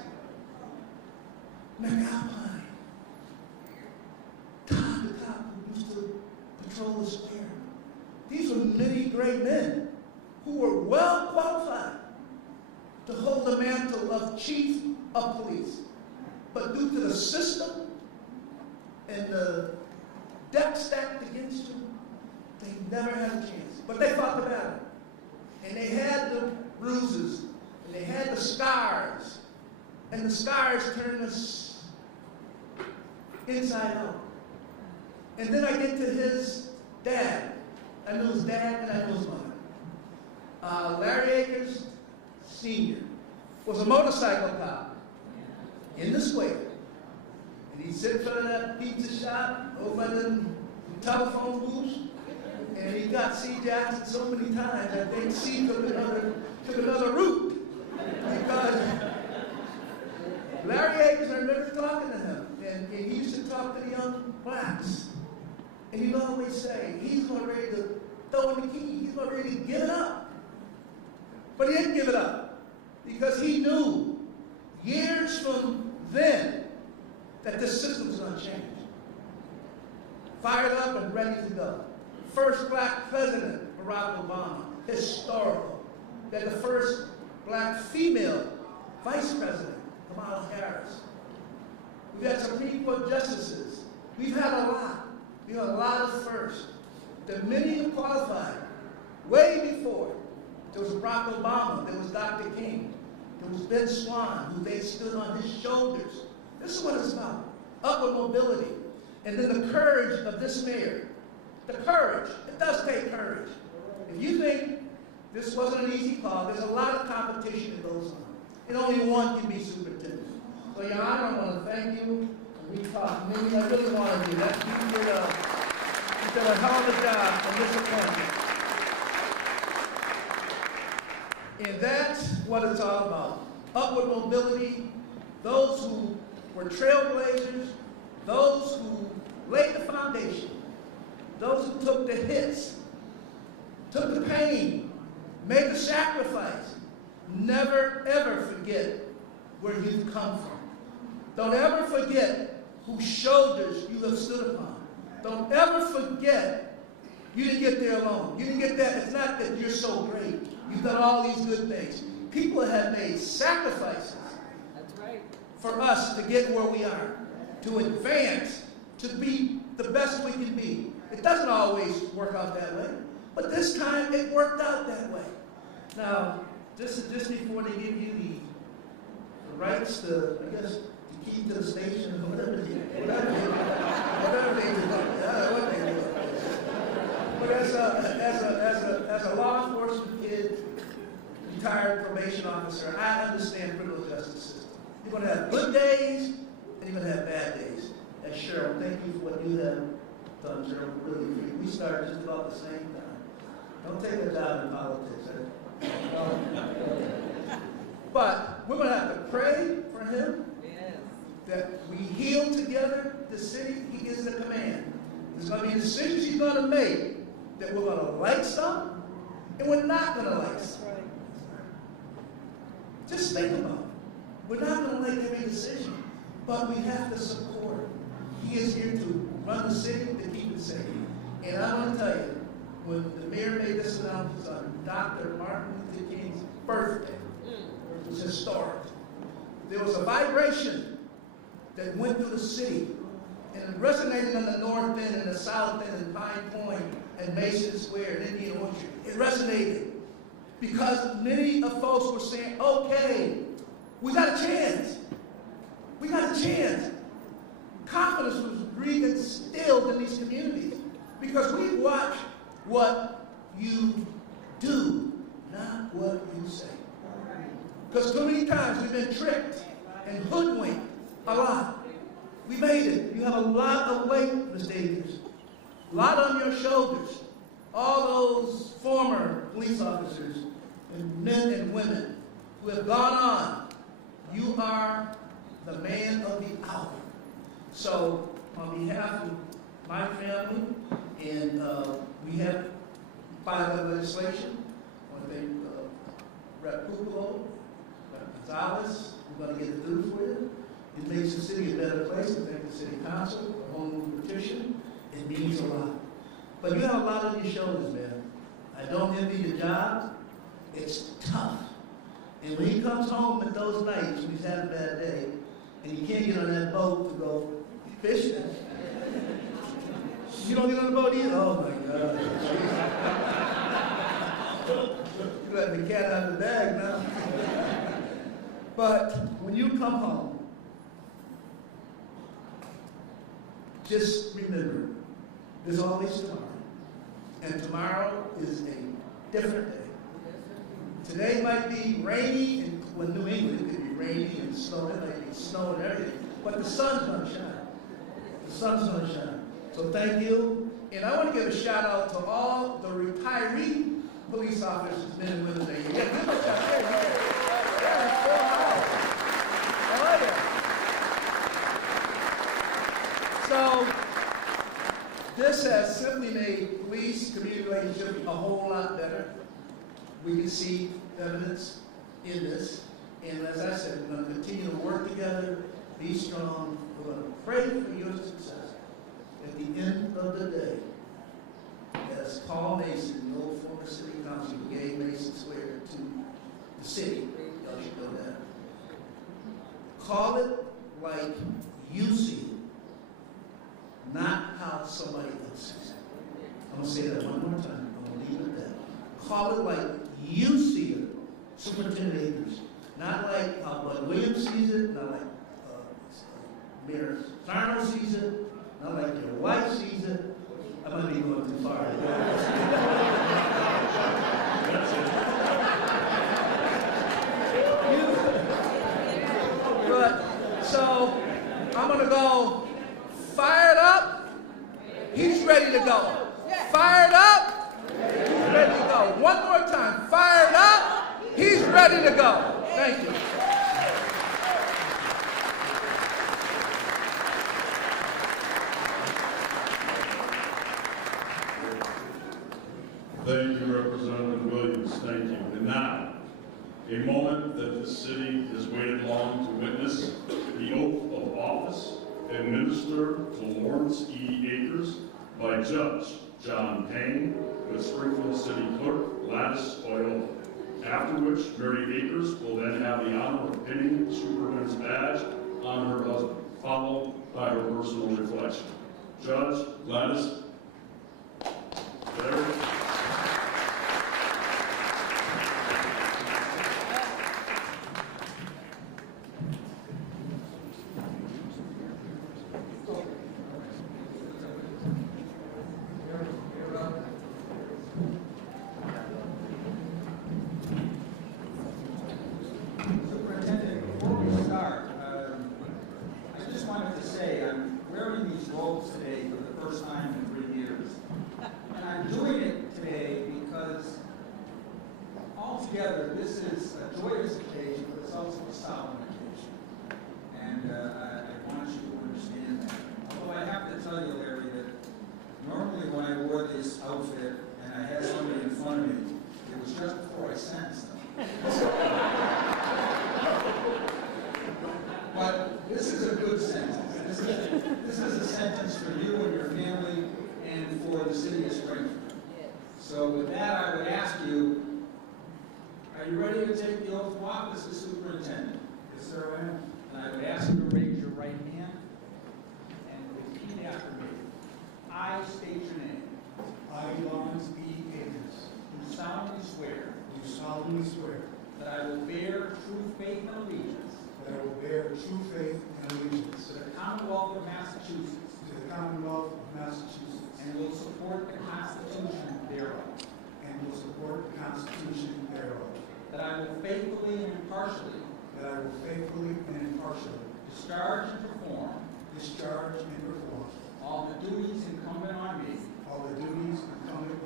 McAlpine, Todd the cop who used to patrol the square. These were many great men who were well qualified to hold the mantle of chief of police. But due to the system and the deck stacked against them, they never had a chance. But they fought the battle. And they had the bruises, and they had the scars. And the scars turned us inside out. And then I get to his dad. I knew his dad and I knew his mother. Larry Akers Sr. was a motorcycle cop in the square. And he'd sit in front of that pizza shop, over in the telephone booths, And he got C. Jackson so many times, I think C took another route. Because Larry Akers, I remember talking to him, and he used to talk to the young blacks. And he'd always say, he's about ready to throw in the key. He's about ready to give it up. But he didn't give it up because he knew years from then that this system was going to change. Fired up and ready to go. First black president, Barack Obama, historical. We had the first black female vice president, Kamala Harris. We've had Supreme Court justices. We've had a lot. We've had a lot of firsts. There are many who qualified way before. There was Barack Obama. There was Dr. King. There was Ben Swan, who they stood on his shoulders. This is what it's about. Upward mobility. And then the courage of this mayor. The courage. It does take courage. If you think this wasn't an easy call, there's a lot of competition that goes on. And only one can be superintendent. So, Your Honor, I want to thank you. We talked many. I really want to do that. You did a hell of a job on this appointment. And that's what it's all about. Upward mobility, those who were trailblazers, those who laid the foundation, those who took the hits, took the pain, made the sacrifice. Never, ever forget where you've come from. Don't ever forget whose shoulders you have stood upon. Don't ever forget you didn't get there alone. You didn't get that. It's not that you're so great. You've done all these good things. People have made sacrifices. That's right. For us to get where we are, to advance, to be the best we can be. It doesn't always work out that way, but this time it worked out that way. Now, just before they give you the rights to, I guess, to keep to the station or whatever they do. But as a law enforcement kid, retired probation officer, I understand the criminal justice system. You're going to have good days and you're going to have bad days. And Cheryl, thank you for what you have done, Cheryl. Really, we started just about the same time. Don't take a job in politics. But we're going to have to pray for him. Yes. That we heal together the city. He gives the command. There's going to be decisions he's going to make that we're going to like some and we're not going to like some. Right. Just think about it. We're not going to like every decision, but we have to support him. He is here to run the city, to keep it safe. And I want to tell you, when the mayor made this announcement on Dr. Martin Luther King's birthday, it was historic. There was a vibration that went through the city, and it resonated in the North End and the South End and Pine Point and Mason Square and Indian Orchard. It resonated because many of folks were saying, okay, we got a chance. We got a chance. Confidence was reinstilled in these communities because we watch what you do, not what you say. Because too many times we've been tricked and hoodwinked a lot. We made it. You have a lot of weight, Mr. Akers. A lot on your shoulders. All those former police officers and men and women who have gone on. You are the man of the hour. So, on behalf of my family, and we have filed that legislation. I want to thank Rep. Pucolo, Rep. Gonzalez. We're going to get it through for you. It makes the city a better place. I thank the city council for home petition. It means a lot. But you have a lot on your shoulders, man. I don't envy your job. It's tough. And when he comes home at those nights when he's had a bad day, and he can't get on that boat to go fishing, you don't get on the boat either? Oh my God. You let the cat out of the bag now. But when you come home, just remember, there's always tomorrow. And tomorrow is a different day. Today might be rainy, and well, New England, it could be rainy and snow, it might be snow and everything. But the sun's going to shine. The sun's going to shine. So thank you. And I want to give a shout out to all the retiree police officers, men and women there. Yeah, give them a shout out. They're in full house. Oh, yeah. So, this has simply made police-community relationship a whole lot better. We can see evidence in this. And as I said, we're going to continue to work together, be strong. We're going to pray for your success. At the end of the day, as Paul Mason, the old former city councilor, gave Mason swear to the city, y'all should know that. Call it like you see it, not how somebody else sees it. I'm going to say that one more time. I'm going to leave it at that. Call it like you see it, Superintendent Akers. Not like how Bud Williams sees it, not like Mayor Sarno sees it, not like your wife sees it. I might be going too far. But, so, I'm going to go fired up. He's ready to go. Fired up. He's ready to go. One more time. Fired up. He's ready to go. Thank you. Thank you, Representative Williams. Thank you. And now, a moment that the city has waited long to witness, the oath of office administered to Lawrence E. Akers by Judge John Payne, the Springfield City Clerk Gladys Oyola. After which, Mary Akers will then have the honor of pinning the Superintendent's badge on her husband, followed by her personal reflection. Judge Gladys, there. Superintendent, before we start, I just wanted to say I'm wearing these robes today for the first time in 3 years. And I'm doing it today because altogether this is a joyous occasion, but it's also a solemn occasion. And I want you to understand that. Although I have to tell you, Larry, that normally when I wore this outfit and I had somebody in front of me, it was just before I sentenced them. But this is a good sentence. This is a sentence for you and your family and for the city of Springfield. So with that, I would ask you, are you ready to take the oath of office as superintendent? Yes, sir, I am. And I would ask you to raise your right hand and repeat after me. I state your name. I, Lawrence E. Akers, Do solemnly swear do solemnly swear that I will bear true faith and allegiance that I will bear true faith and allegiance to the Commonwealth of Massachusetts to the Commonwealth of Massachusetts and will support the Constitution thereof. and will support the Constitution thereof, That I will faithfully and impartially that I will faithfully and impartially discharge and perform discharge and perform all the duties incumbent on me all the duties incumbent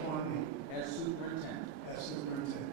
upon me as superintendent, as superintendent,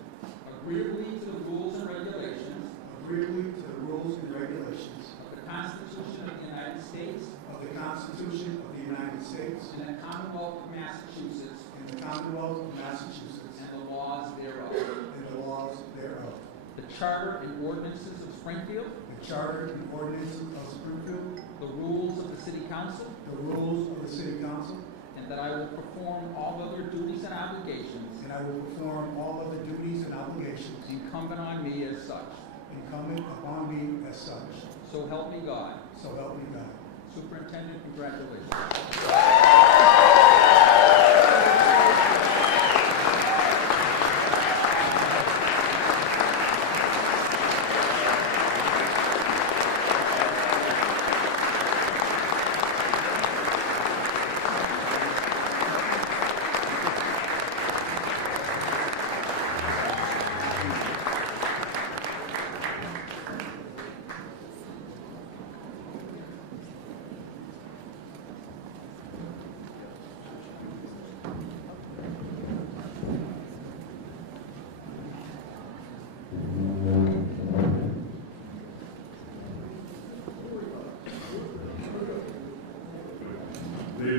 agreeably to the rules and regulations agreeably to the rules and regulations of the Constitution of the United States of the Constitution of the United States and the Commonwealth of Massachusetts and the Commonwealth of Massachusetts and the laws thereof. and the laws thereof, The Charter and ordinances of Springfield, the Charter and ordinances of Springfield, the rules of the City Council, the rules of the City Council, and that I will perform all other duties and obligations and I will perform all of the duties and obligations incumbent on me as such. incumbent upon me as such. So help me God. So help me God. Superintendent, congratulations.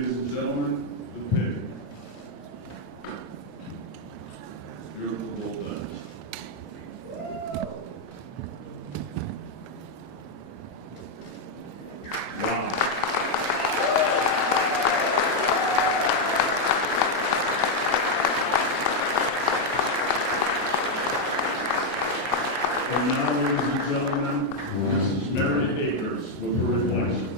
Ladies and gentlemen, the pig. Beautiful little done. Wow. And now, ladies and gentlemen, this is Mary Akers with her reflections.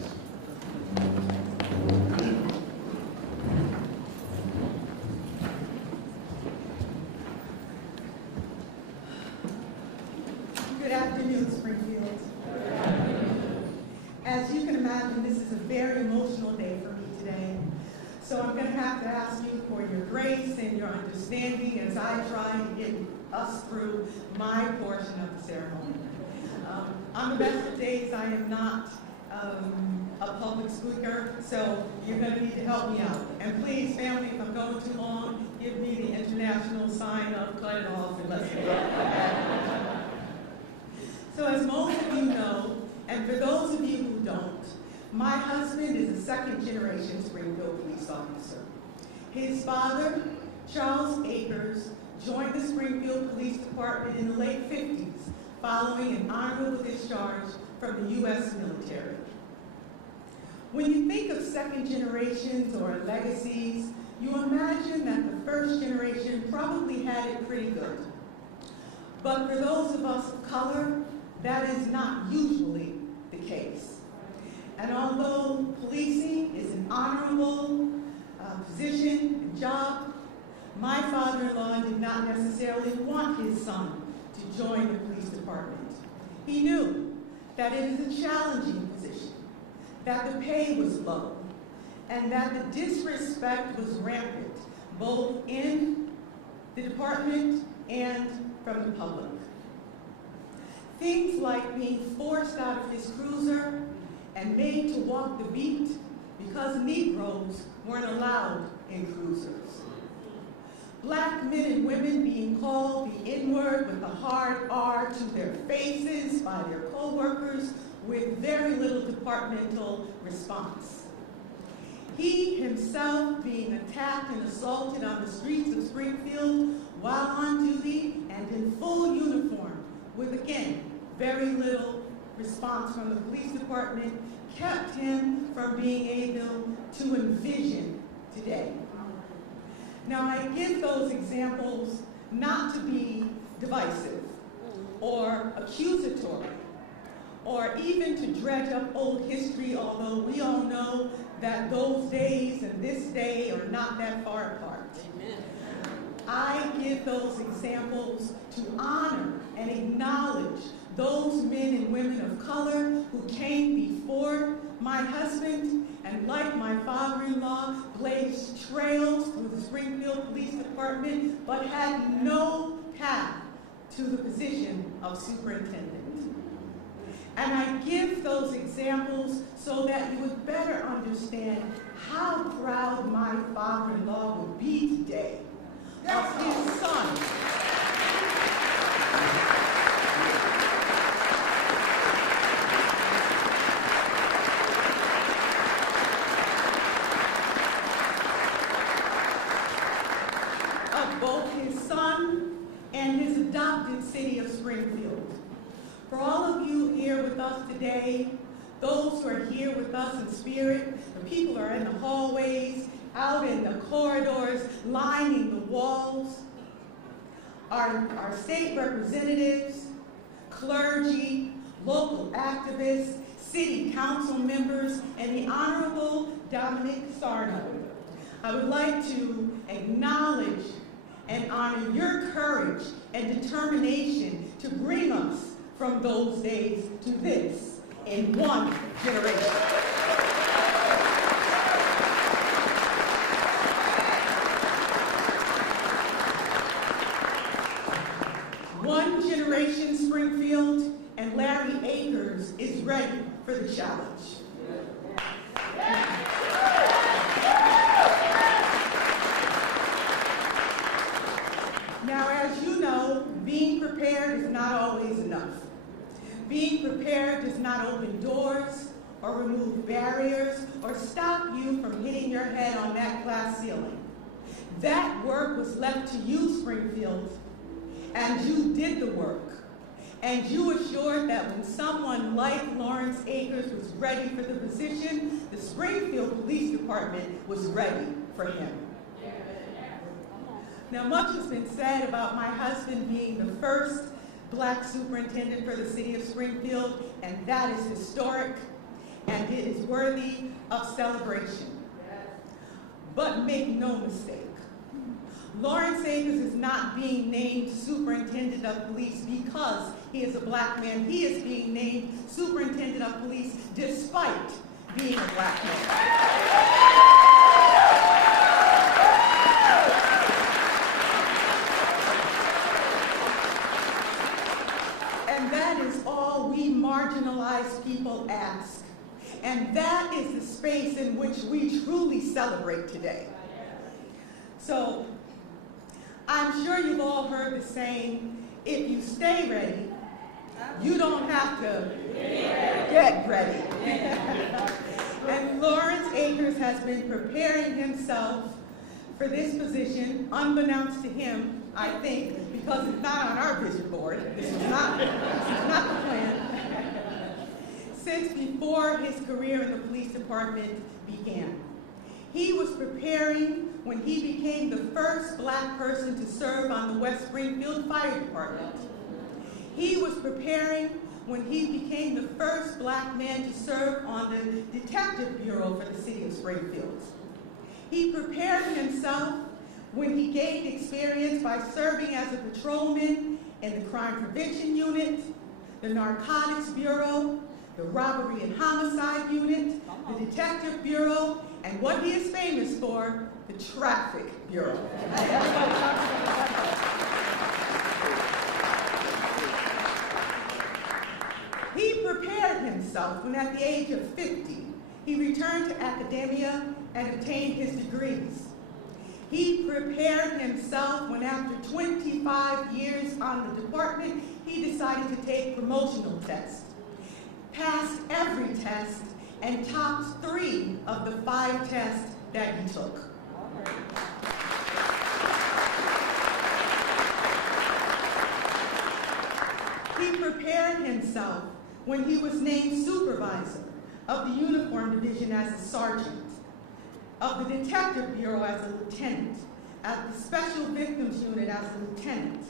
Good afternoon, Springfield. As you can imagine, this is a very emotional day for me today. So I'm going to have to ask you for your grace and your understanding as I try to get us through my portion of the ceremony. On the best of days, I am not a public speaker, so you're going to need to help me out. And please, family, if I'm going too long, give me the international sign of cut it off and let's go. So as most of you know, and for those of you who don't, my husband is a second-generation Springfield police officer. His father, Charles Akers, joined the Springfield Police Department in the late 50s, following an honorable discharge from the U.S. military. When you think of second generations or legacies, you imagine that the first generation probably had it pretty good. But for those of us of color, that is not usually the case. And although policing is an honorable position and job, my father-in-law did not necessarily want his son to join the police department. He knew that it is a challenging position, that the pay was low, and that the disrespect was rampant, both in the department and from the public. Things like being forced out of his cruiser and made to walk the beat because Negroes weren't allowed in cruisers. Black men and women being called the N-word with a hard R to their faces by their co-workers with very little departmental response. He himself being attacked and assaulted on the streets of Springfield while on duty and in full uniform with, again, very little response from the police department kept him from being able to envision today. Now, I give those examples not to be divisive or accusatory or even to dredge up old history, although we all know that those days and this day are not that far apart. Amen. I give those examples to honor and acknowledge those men and women of color who came before my husband and, like my father-in-law, blazed trails through the Springfield Police Department but had no path to the position of superintendent. And I give those examples so that you would better understand how proud my father-in-law would be today of his son. Of both his son and his adopted city of Springfield. For all of you here with us today, those who are here with us in spirit, the people who are in the hallways, out in the corridors, lining the walls, our state representatives, clergy, local activists, city council members, and the Honorable Dominic Sarno. I would like to acknowledge and honor your courage and determination to bring us from those days to this in one generation. One generation Springfield, and Larry Akers is ready for the challenge. Now, as you know, being prepared is not always enough. Being prepared does not open doors or remove barriers or stop you from hitting your head on that glass ceiling. That work was left to you, Springfield, and you did the work. And you assured that when someone like Lawrence Akers was ready for the position, the Springfield Police Department was ready for him. Now, much has been said about my husband being the first Black superintendent for the city of Springfield, and that is historic, and it is worthy of celebration. But make no mistake, Lawrence Akers is not being named superintendent of police because he is a Black man. He is being named superintendent of police despite being a Black man. And that is all we marginalized people ask. And that is the space in which we truly celebrate today. So, I'm sure you've all heard the saying, if you stay ready, you don't have to get ready. And Lawrence Akers has been preparing himself for this position, unbeknownst to him, I think, because it's not on our vision board. This is not the plan. Since before his career in the police department began. He was preparing when he became the first Black person to serve on the West Springfield Fire Department. He was preparing when he became the first Black man to serve on the Detective Bureau for the city of Springfield. He prepared himself when he gained experience by serving as a patrolman in the Crime Prevention Unit, the Narcotics Bureau, the Robbery and Homicide Unit, the Detective Bureau, and what he is famous for, the Traffic Bureau. He prepared himself when at the age of 50, he returned to academia and obtained his degrees. He prepared himself when after 25 years on the department, he decided to take promotional tests. Passed every test and topped 3 of the 5 tests that he took. He prepared himself when he was named supervisor of the Uniform Division as a sergeant, of the Detective Bureau as a lieutenant, at the Special Victims Unit as a lieutenant.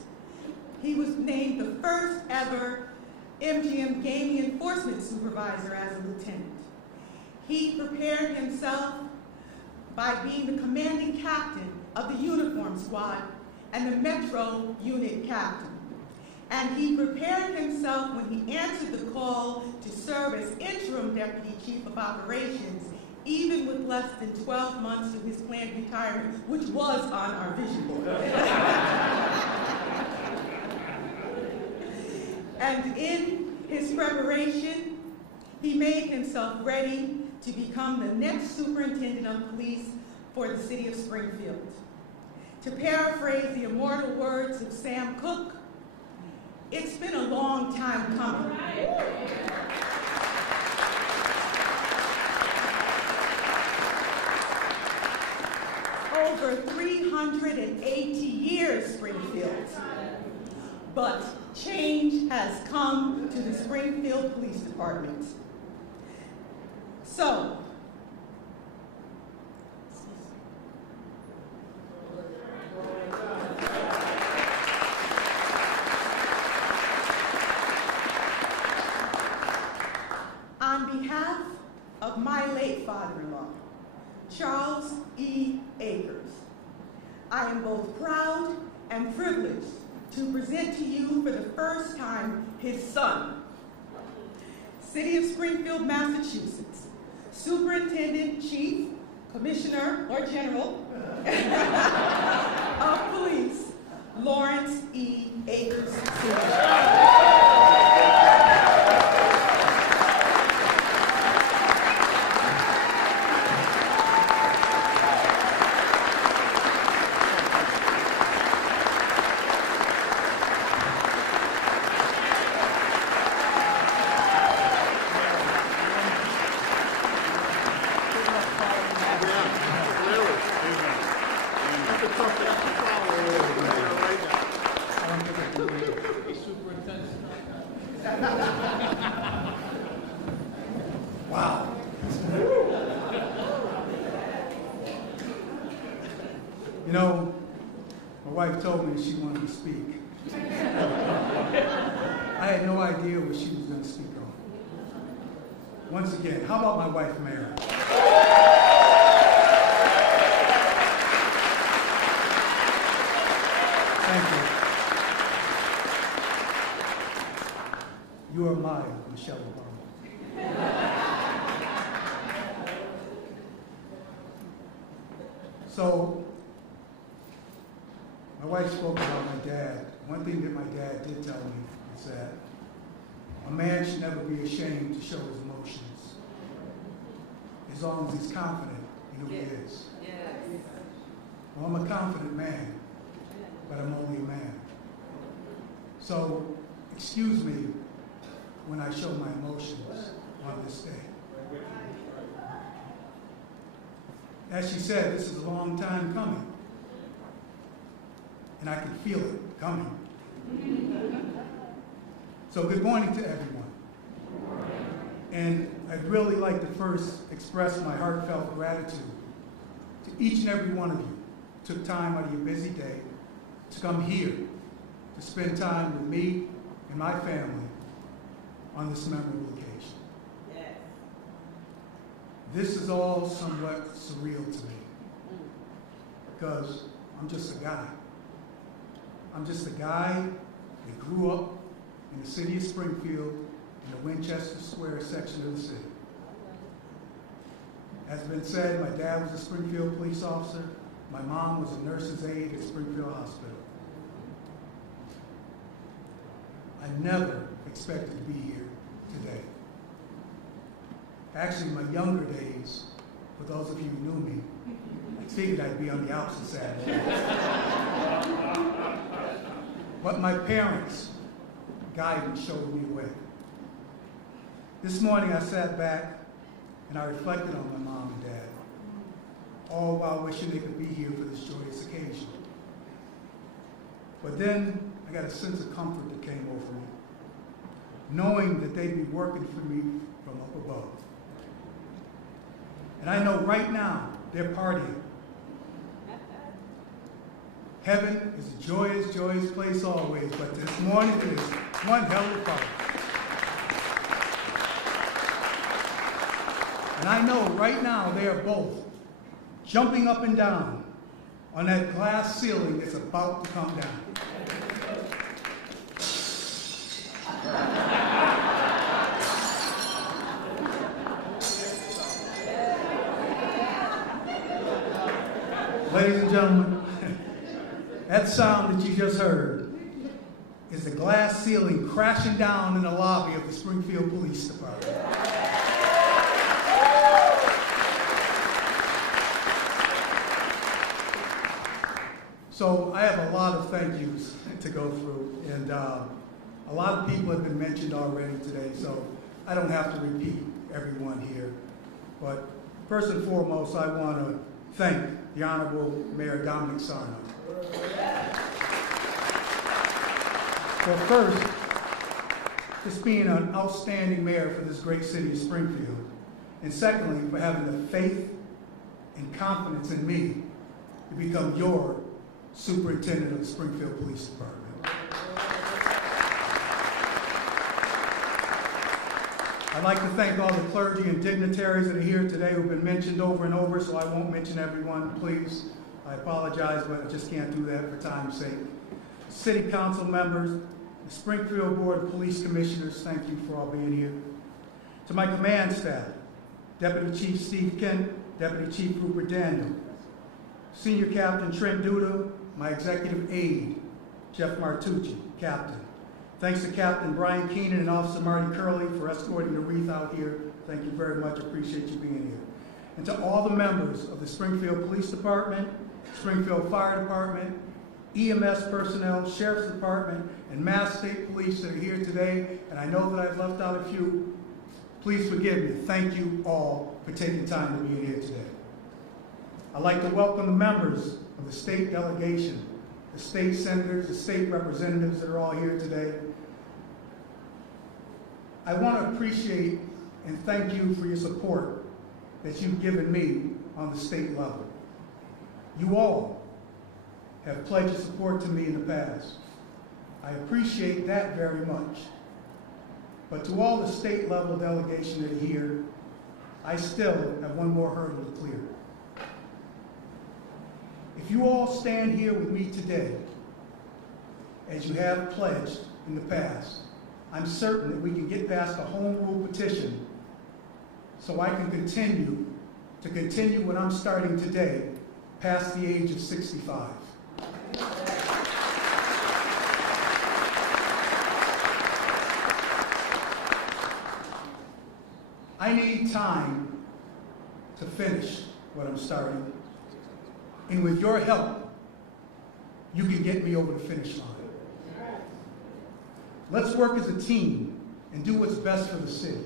He was named the first ever MGM Gaming Enforcement Supervisor as a lieutenant. He prepared himself by being the commanding captain of the Uniform Squad and the Metro Unit Captain. And he prepared himself when he answered the call to serve as interim Deputy Chief of Operations, even with less than 12 months to his planned retirement, which was on our vision board. And in his preparation, he made himself ready to become the next superintendent of police for the city of Springfield. To paraphrase the immortal words of Sam Cooke, it's been a long time coming. Over 380 years, Springfield. But change has come to the Springfield Police Department. So, on behalf of my late father-in-law, Charles E. Akers, I am both proud and privileged to present to you for the first time his son, City of Springfield, Massachusetts, Superintendent, Chief, Commissioner, or General of Police, Lawrence E. Akers, You know, my wife told me she wanted to speak. I had no idea what she was going to speak on. Once again, how about my wife, Mary? Thank you. You are my Michelle Obama. So, my wife spoke about my dad. One thing that my dad did tell me is that a man should never be ashamed to show his emotions, as long as he's confident in who he is. Well, I'm a confident man, but I'm only a man. So, excuse me when I show my emotions on this day. As she said, this is a long time coming. And I can feel it coming. So good morning to everyone. And I'd really like to first express my heartfelt gratitude to each and every one of you who took time out of your busy day to come here to spend time with me and my family on this memorable occasion. This is all somewhat surreal to me because I'm just a guy. I'm just a guy that grew up in the city of Springfield in the Winchester Square section of the city. As has been said, my dad was a Springfield police officer. My mom was a nurse's aide at Springfield Hospital. I never expected to be here today. Actually, in my younger days, for those of you who knew me, I figured I'd be on the opposite side. But my parents' guidance showed me the way. This morning I sat back and I reflected on my mom and dad, all while wishing they could be here for this joyous occasion. But then I got a sense of comfort that came over me, knowing that they'd be working for me from up above. And I know right now they're partying. Heaven is a joyous, joyous place always, but this morning it is one hell of a party. And I know right now they are both jumping up and down on that glass ceiling that's about to come down. Ladies and gentlemen, that sound that you just heard is the glass ceiling crashing down in the lobby of the Springfield Police Department. So I have a lot of thank yous to go through, and a lot of people have been mentioned already today, so I don't have to repeat everyone here. But first and foremost, I want to thank the Honorable Mayor Dominic Sarno. For first, just being an outstanding mayor for this great city of Springfield, and secondly, for having the faith and confidence in me to become your Superintendent of the Springfield Police Department. I'd like to thank all the clergy and dignitaries that are here today who've been mentioned over and over, so I won't mention everyone, please. I apologize, but I just can't do that for time's sake. City council members, the Springfield Board of Police Commissioners, thank you for all being here. To my command staff, Deputy Chief Steve Kent, Deputy Chief Rupert Daniel, Senior Captain Trent Duda, my executive aide, Jeff Martucci, Captain. Thanks to Captain Brian Keenan and Officer Marty Curley for escorting the wreath out here. Thank you very much, appreciate you being here. And to all the members of the Springfield Police Department, Springfield Fire Department, EMS personnel, Sheriff's Department, and Mass State Police that are here today, and I know that I've left out a few, please forgive me. Thank you all for taking time to be here today. I'd like to welcome the members of the state delegation, the state senators, the state representatives that are all here today. I want to appreciate and thank you for your support that you've given me on the state level. You all have pledged support to me in the past. I appreciate that very much. But to all the state level delegation that are here, I still have one more hurdle to clear. If you all stand here with me today, as you have pledged in the past, I'm certain that we can get past the home rule petition so I can continue what I'm starting today past the age of 65. I need time to finish what I'm starting, and with your help, you can get me over the finish line. Let's work as a team and do what's best for the city.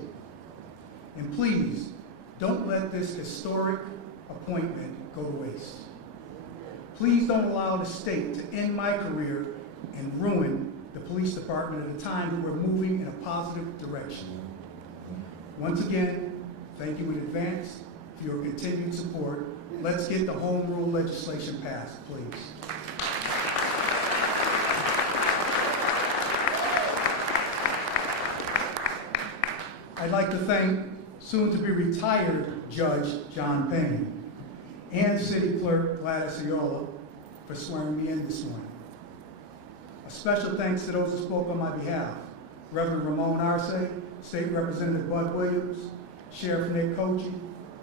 And please, don't let this historic appointment go to waste. Please don't allow the state to end my career and ruin the police department at a time that we're moving in a positive direction. Once again, thank you in advance for your continued support. Let's get the home rule legislation passed, please. I'd like to thank soon-to-be retired Judge John Payne and City Clerk Gladys Ayola for swearing me in this morning. A special thanks to those who spoke on my behalf: Reverend Ramon Arce, State Representative Bud Williams, Sheriff Nick Kochi,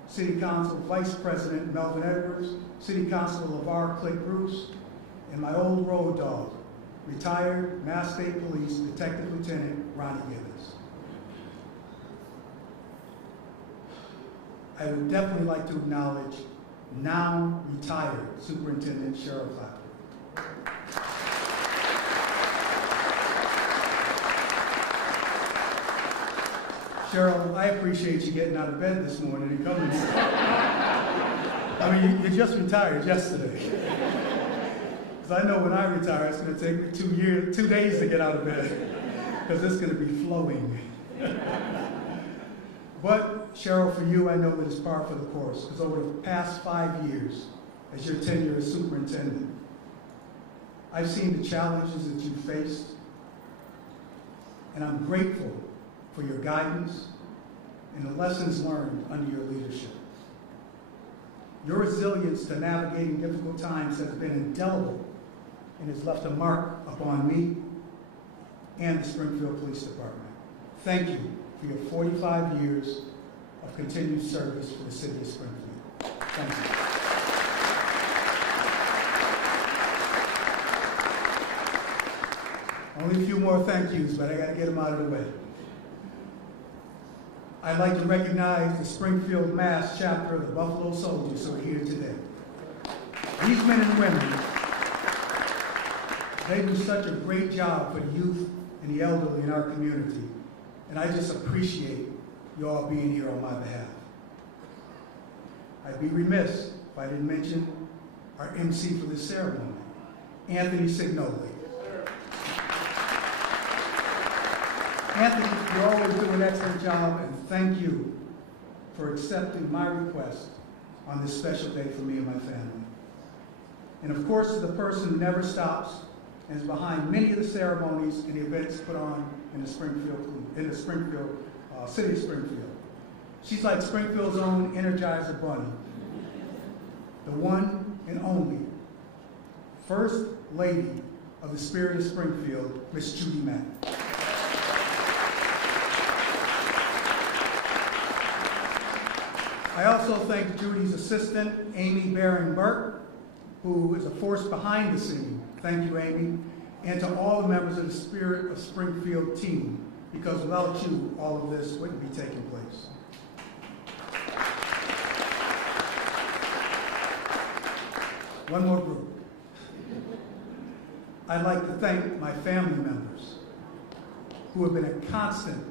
City Council Vice President Melvin Edwards, City Councilor LeVar Click Bruce, and my old road dog, retired Mass State Police Detective Lieutenant Ronnie Gibbons. I would definitely like to acknowledge now retired Superintendent Cheryl Clapper. Cheryl, I appreciate you getting out of bed this morning and coming. I mean, you just retired yesterday. Because I know when I retire, it's going to take me 2 days to get out of bed, because it's going to be flowing. But Cheryl, for you, I know that it's par for the course, because over the past 5 years, as your tenure as superintendent, I've seen the challenges that you faced, and I'm grateful for your guidance and the lessons learned under your leadership. Your resilience to navigating difficult times has been indelible and has left a mark upon me and the Springfield Police Department. Thank you for your 45 years of continued service for the city of Springfield. Thank you. Only a few more thank yous, but I got to get them out of the way. I'd like to recognize the Springfield Mass chapter of the Buffalo Soldiers who are here today. These men and women, they do such a great job for the youth and the elderly in our community, and I just appreciate you all being here on my behalf. I'd be remiss if I didn't mention our MC for this ceremony, Anthony Signoli. Anthony, you always do an excellent job, and thank you for accepting my request on this special day for me and my family. And of course, the person who never stops and is behind many of the ceremonies and the events put on in the city of Springfield. She's like Springfield's own Energizer Bunny, the one and only First Lady of the Spirit of Springfield, Miss Judy Mack. I also thank Judy's assistant, Amy Baring-Burke, who is a force behind the scene. Thank you, Amy. And to all the members of the Spirit of Springfield team, because without you, all of this wouldn't be taking place. One more group. I'd like to thank my family members who have been a constant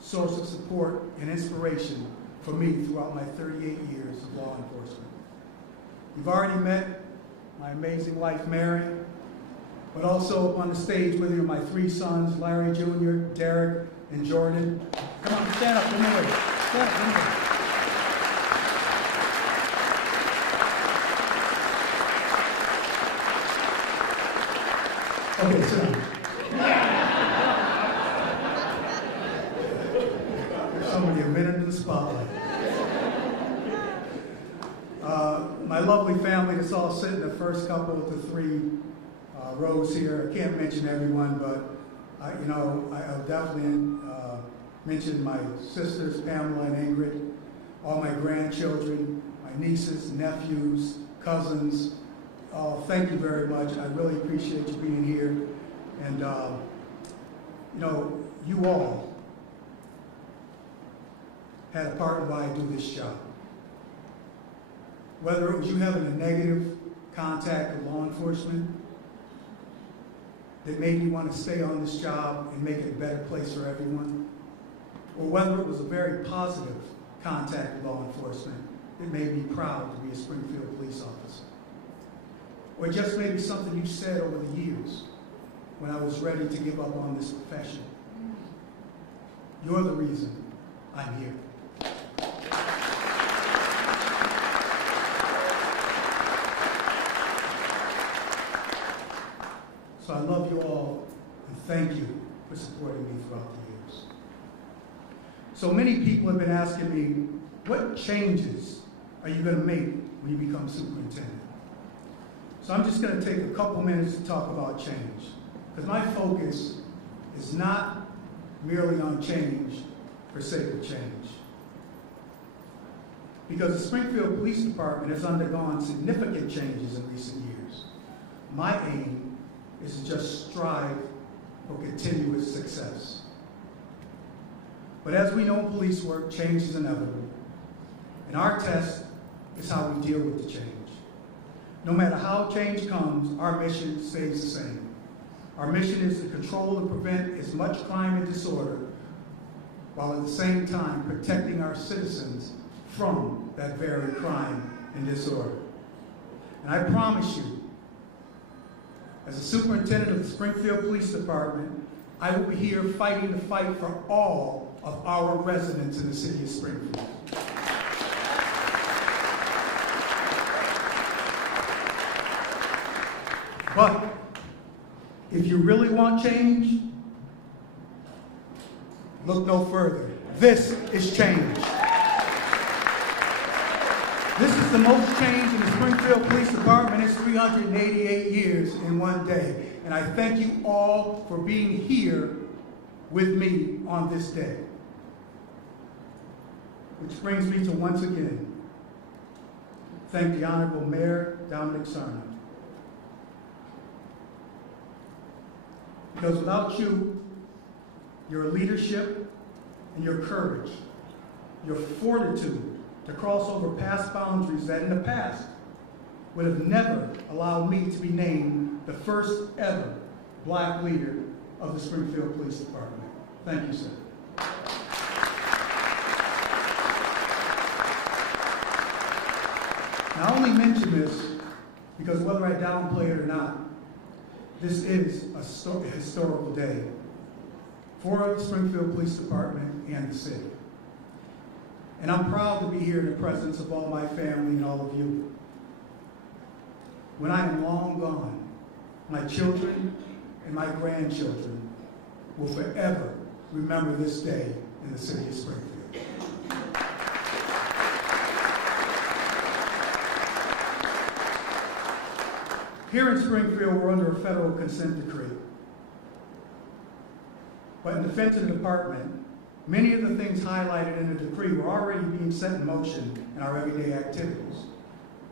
source of support and inspiration for me throughout my 38 years of law enforcement. You've already met my amazing wife, Mary, but also up on the stage with you are my 3 sons, Larry Jr., Derek, and Jordan. Come on, stand up, come here. Stand up, come here. been in the spotlight. My lovely family that's all sitting the first couple to three rows here. I can't mention everyone, but I'll definitely mention my sisters, Pamela and Ingrid, all my grandchildren, my nieces, nephews, cousins. Thank you very much. I really appreciate you being here. And, you all had a part in why I do this job. Whether it was you having a negative contact with law enforcement that made you want to stay on this job and make it a better place for everyone, or whether it was a very positive contact with law enforcement that made me proud to be a Springfield police officer, or just maybe something you said over the years when I was ready to give up on this profession. You're the reason I'm here. So I love you all, and thank you for supporting me throughout the years. So many people have been asking me, what changes are you going to make when you become superintendent? So I'm just going to take a couple minutes to talk about change, because my focus is not merely on change for sake of change. Because the Springfield Police Department has undergone significant changes in recent years. My aim is to just strive for continuous success. But as we know in police work, change is inevitable. And our test is how we deal with the change. No matter how change comes, our mission stays the same. Our mission is to control and prevent as much crime and disorder, while at the same time protecting our citizens from that very crime and disorder. And I promise you, as a superintendent of the Springfield Police Department, I will be here fighting the fight for all of our residents in the city of Springfield. But if you really want change, look no further. This is change. This is the most change in the Springfield Police Department in its 388 years in one day. And I thank you all for being here with me on this day. Which brings me to once again thank the Honorable Mayor Dominic Sarno. Because without you, your leadership and your courage, your fortitude to cross over past boundaries that in the past would have never allowed me to be named the first ever black leader of the Springfield Police Department. Thank you, sir. Now, I only mention this because whether I downplay it or not, this is a historical day for the Springfield Police Department and the city. And I'm proud to be here in the presence of all my family and all of you. When I am long gone, my children and my grandchildren will forever remember this day in the city of Springfield. Here in Springfield, we're under a federal consent decree. But in defense of the department, many of the things highlighted in the decree were already being set in motion in our everyday activities.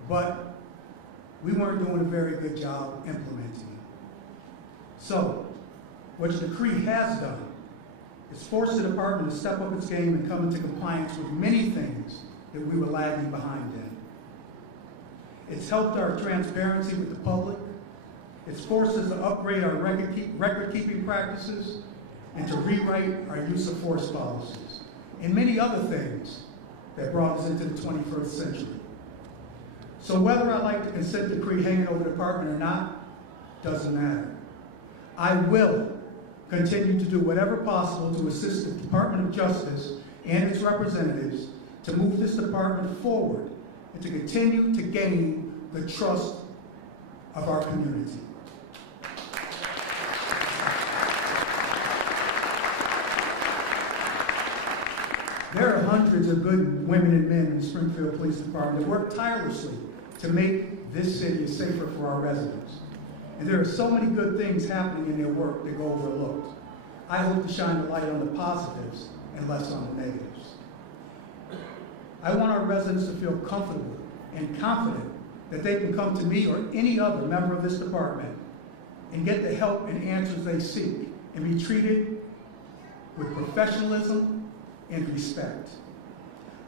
But we weren't doing a very good job implementing it. So, what the decree has done is force the department to step up its game and come into compliance with many things that we were lagging behind in. It's helped our transparency with the public. It's forced us to upgrade our record-keeping practices and to rewrite our use of force policies, and many other things that brought us into the 21st century. So whether I like the consent decree hanging over the department or not, doesn't matter. I will continue to do whatever possible to assist the Department of Justice and its representatives to move this department forward and to continue to gain the trust of our community. There are hundreds of good women and men in the Springfield Police Department that work tirelessly to make this city safer for our residents. And there are so many good things happening in their work that go overlooked. I hope to shine the light on the positives and less on the negatives. I want our residents to feel comfortable and confident that they can come to me or any other member of this department and get the help and answers they seek and be treated with professionalism and respect.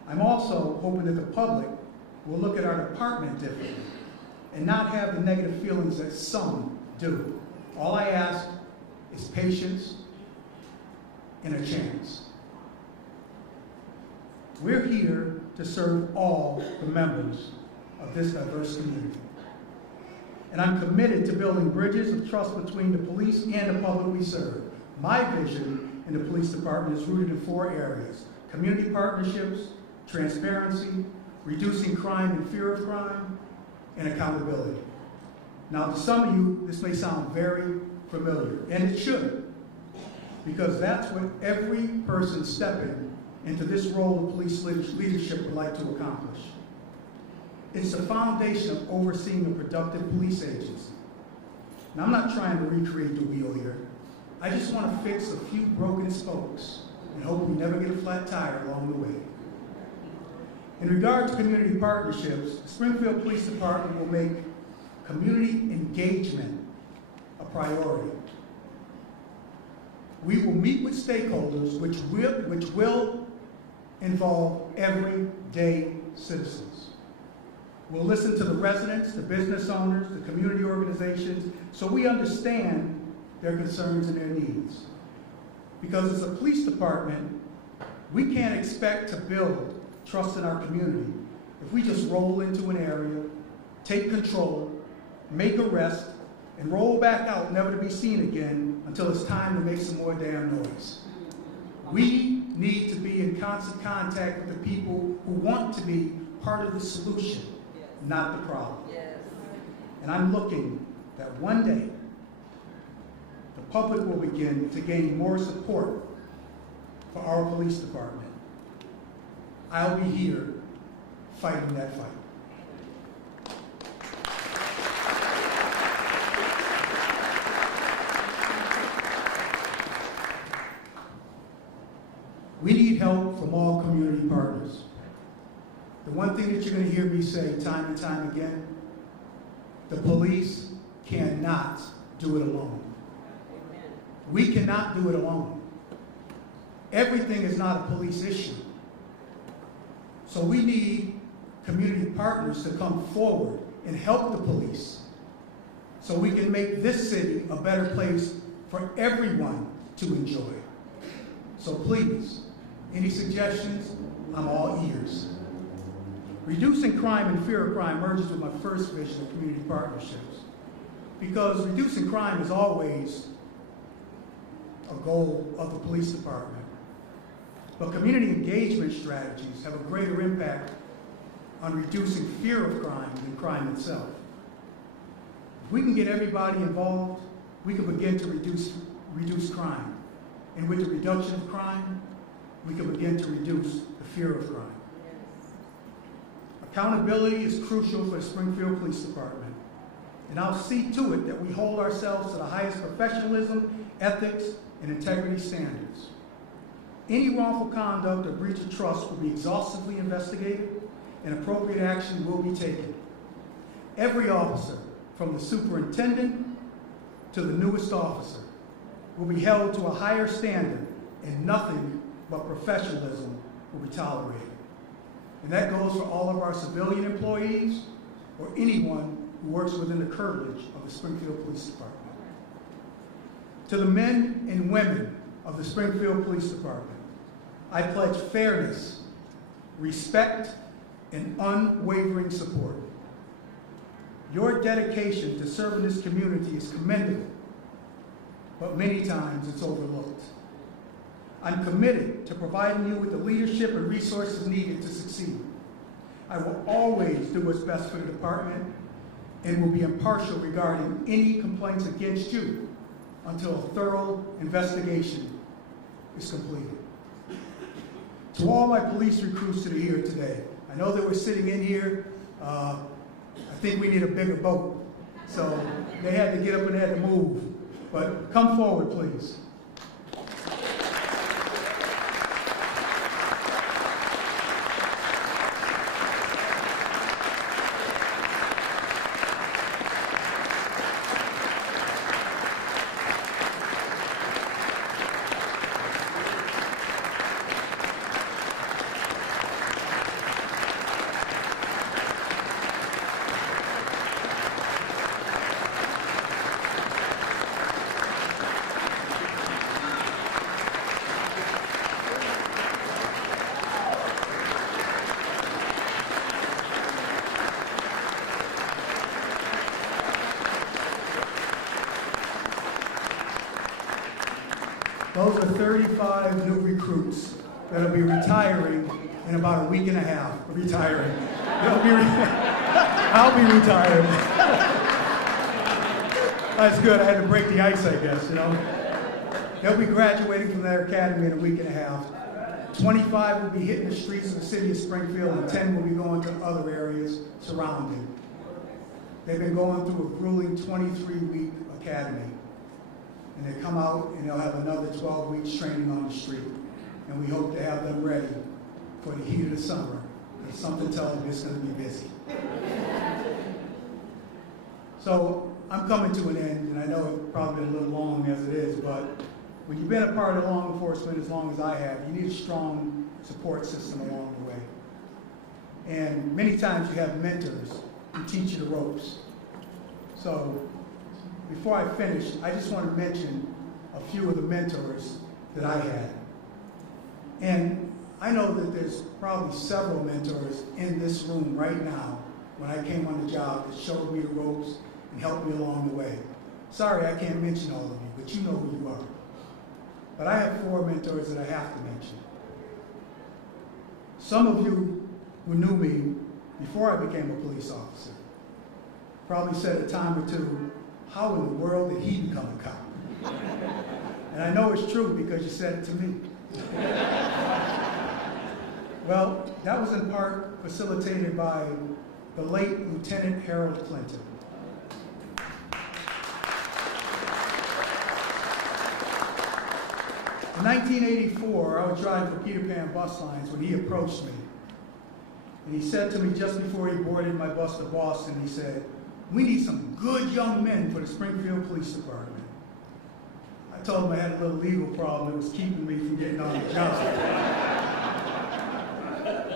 I'm also hoping that the public will look at our department differently and not have the negative feelings that some do. All I ask is patience and a chance. We're here to serve all the members of this diverse community. And I'm committed to building bridges of trust between the police and the public we serve. My vision in the police department is rooted in 4 areas: community partnerships, transparency, reducing crime and fear of crime, and accountability. Now, to some of you, this may sound very familiar, and it should, because that's what every person stepping into this role of police leadership would like to accomplish. It's the foundation of overseeing a productive police agency. Now, I'm not trying to recreate the wheel here. I just want to fix a few broken spokes and hope we never get a flat tire along the way. In regard to community partnerships, the Springfield Police Department will make community engagement a priority. We will meet with stakeholders which will involve everyday citizens. We'll listen to the residents, the business owners, the community organizations, so we understand their concerns and their needs. Because as a police department, we can't expect to build trust in our community if we just roll into an area, take control, make arrest, and roll back out never to be seen again until it's time to make some more damn noise. We need to be in constant contact with the people who want to be part of the solution, not the problem. And I'm looking that one day the public will begin to gain more support for our police department. I'll be here fighting that fight. We need help from all community partners. The one thing that you're going to hear me say time and time again, the police cannot do it alone. We cannot do it alone. Everything is not a police issue. So we need community partners to come forward and help the police so we can make this city a better place for everyone to enjoy. So please, any suggestions? I'm all ears. Reducing crime and fear of crime merges with my first vision of community partnerships, because reducing crime is always a goal of the police department. But community engagement strategies have a greater impact on reducing fear of crime than crime itself. If we can get everybody involved, we can begin to reduce crime. And with the reduction of crime, we can begin to reduce the fear of crime. Accountability is crucial for the Springfield Police Department. And I'll see to it that we hold ourselves to the highest professionalism, ethics, and integrity standards. Any wrongful conduct or breach of trust will be exhaustively investigated and appropriate action will be taken. Every officer, from the superintendent to the newest officer, will be held to a higher standard and nothing but professionalism will be tolerated. And that goes for all of our civilian employees or anyone who works within the curtilage of the Springfield Police Department. To the men and women of the Springfield Police Department, I pledge fairness, respect, and unwavering support. Your dedication to serving this community is commendable, but many times it's overlooked. I'm committed to providing you with the leadership and resources needed to succeed. I will always do what's best for the department and will be impartial regarding any complaints against you until a thorough investigation is completed. To all my police recruits that are here today, I know they were sitting in here. I think we need a bigger boat. So they had to get up and they had to move. But come forward, please. Those are 35 new recruits that'll be retiring in about a week and a half. Retiring. I'll be retired. That's good. I had to break the ice, I guess, you know. They'll be graduating from their academy in a week and a half. 25 will be hitting the streets of the city of Springfield, and 10 will be going to other areas surrounding. They've been going through a grueling 23-week academy. And they come out and they'll have another 12 weeks training on the street. And we hope to have them ready for the heat of the summer, because something tells me it's going to be busy. So I'm coming to an end, and I know it's probably been a little long as it is, but when you've been a part of law enforcement as long as I have, you need a strong support system along the way. And many times you have mentors who teach you the ropes. So before I finish, I just want to mention a few of the mentors that I had. And I know that there's probably several mentors in this room right now when I came on the job that showed me the ropes and helped me along the way. Sorry, I can't mention all of you, but you know who you are. But I have 4 mentors that I have to mention. Some of you who knew me before I became a police officer probably said a time or two, how in the world did he become a cop? And I know it's true because you said it to me. Well, that was in part facilitated by the late Lieutenant Harold Clinton. In 1984, I was driving for Peter Pan bus lines when he approached me. And he said to me just before he boarded my bus to Boston, he said, "We need some good young men for the Springfield Police Department." I told him I had a little legal problem that was keeping me from getting on the job.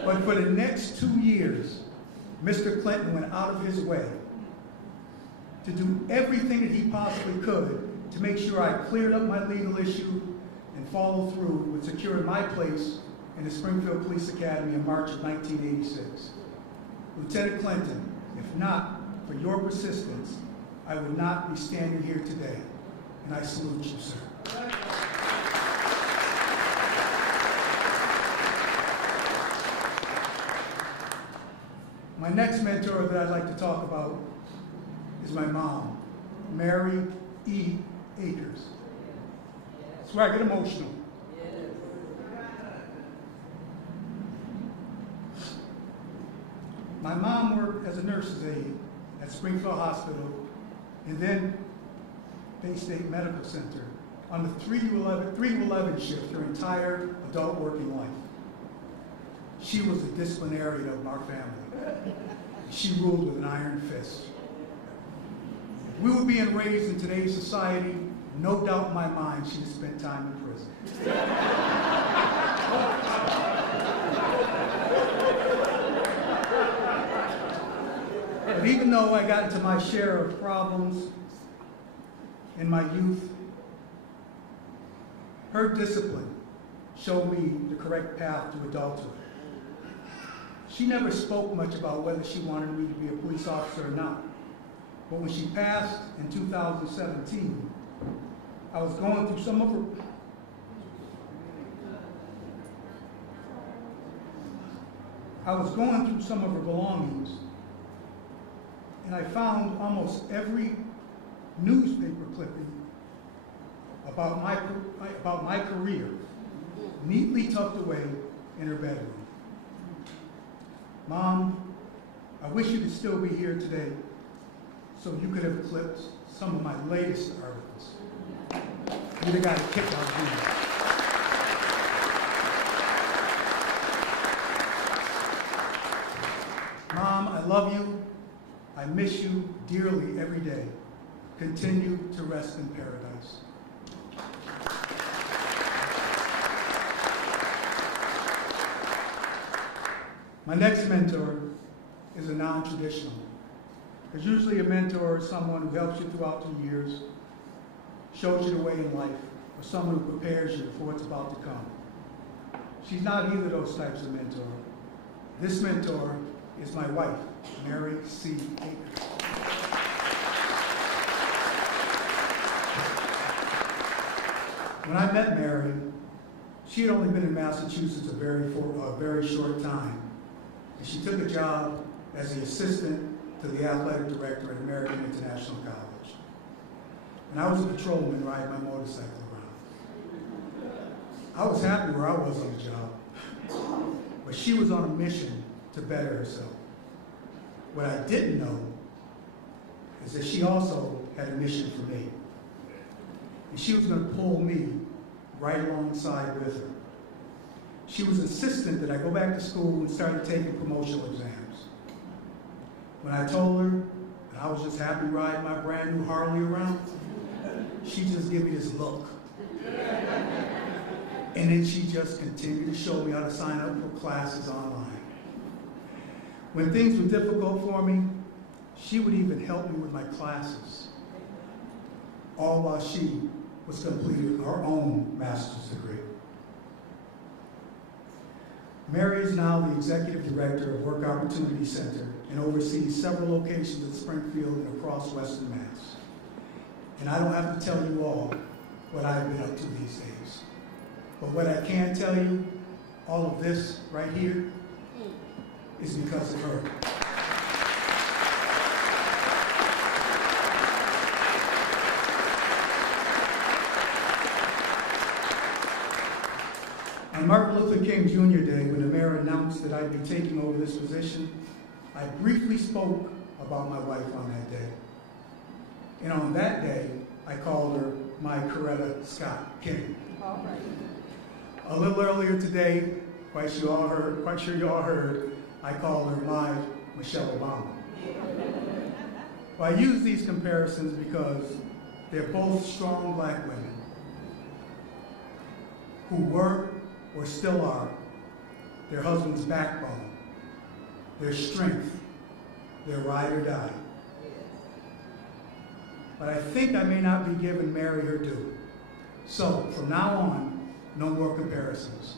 But for the next 2 years, Mr. Clinton went out of his way to do everything that he possibly could to make sure I cleared up my legal issue and followed through with securing my place in the Springfield Police Academy in March of 1986. Lieutenant Clinton, if not for your persistence, I would not be standing here today. And I salute you, sir. My next mentor that I'd like to talk about is my mom, Mary E. Akers. That's where I get emotional. My mom worked as a nurse's aide at Springfield Hospital and then Bay State Medical Center on the 3 to 11 shift her entire adult working life. She was the disciplinarian of our family. She ruled with an iron fist. If we were being raised in today's society, no doubt in my mind she'd have spent time in prison. But even though I got into my share of problems in my youth, her discipline showed me the correct path to adulthood. She never spoke much about whether she wanted me to be a police officer or not. But when she passed in 2017, I was going through some of her belongings, and I found almost every newspaper clipping about my career neatly tucked away in her bedroom. Mom, I wish you could still be here today so you could have clipped some of my latest articles. You'd have got a kick out of these. Mom, I love you. I miss you dearly every day. Continue to rest in paradise. My next mentor is a non-traditional. Because usually a mentor is someone who helps you throughout the years, shows you the way in life, or someone who prepares you for what's about to come. She's not either of those types of mentor. This mentor is my wife, Mary C. Akers. When I met Mary, she had only been in Massachusetts a very short time. And she took a job as the assistant to the athletic director at American International College. And I was a patrolman riding my motorcycle around. I was happy where I was on the job, but she was on a mission to better herself. What I didn't know is that she also had a mission for me. And she was going to pull me right alongside with her. She was insistent that I go back to school and started taking promotional exams. When I told her that I was just happy riding my brand new Harley around, she just gave me this look. And then she just continued to show me how to sign up for classes online. When things were difficult for me, she would even help me with my classes, all while she was completing her own master's degree. Mary is now the executive director of Work Opportunity Center and oversees several locations in Springfield and across Western Mass. And I don't have to tell you all what I've been up to these days. But what I can tell you, all of this right here, is because of her. On Martin Luther King Jr. Day, when the mayor announced that I'd be taking over this position, I briefly spoke about my wife on that day. And on that day, I called her my Coretta Scott King. All right. A little earlier today, quite sure you all heard, I called her my Michelle Obama. Well, I use these comparisons because they're both strong black women who were or still are their husband's backbone, their strength, their ride or die. But I think I may not be giving Mary her due. So from now on, no more comparisons.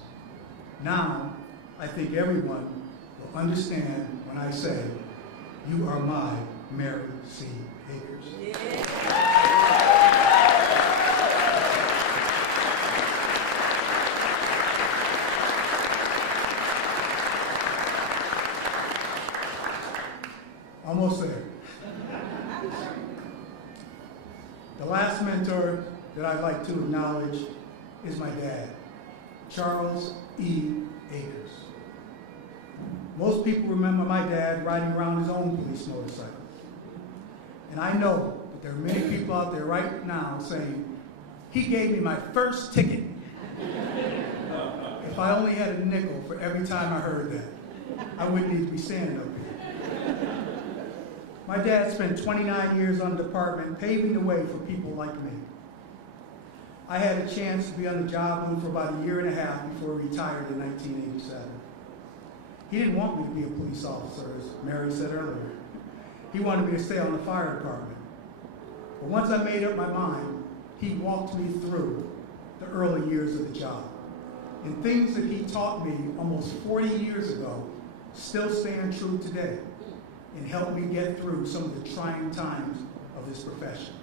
Now, I think everyone will understand when I say, you are my Mary C. Akers. Yeah. Almost there. The last mentor that I'd like to acknowledge is my dad, Charles E. Akers. Most people remember my dad riding around his own police motorcycle. And I know that there are many people out there right now saying, he gave me my first ticket. If I only had a nickel for every time I heard that, I wouldn't need to be standing up here. My dad spent 29 years on the department paving the way for people like me. I had a chance to be on the job for about a year and a half before he retired in 1987. He didn't want me to be a police officer, as Mary said earlier. He wanted me to stay on the fire department. But once I made up my mind, he walked me through the early years of the job. And things that he taught me almost 40 years ago still stand true today and helped me get through some of the trying times of this profession.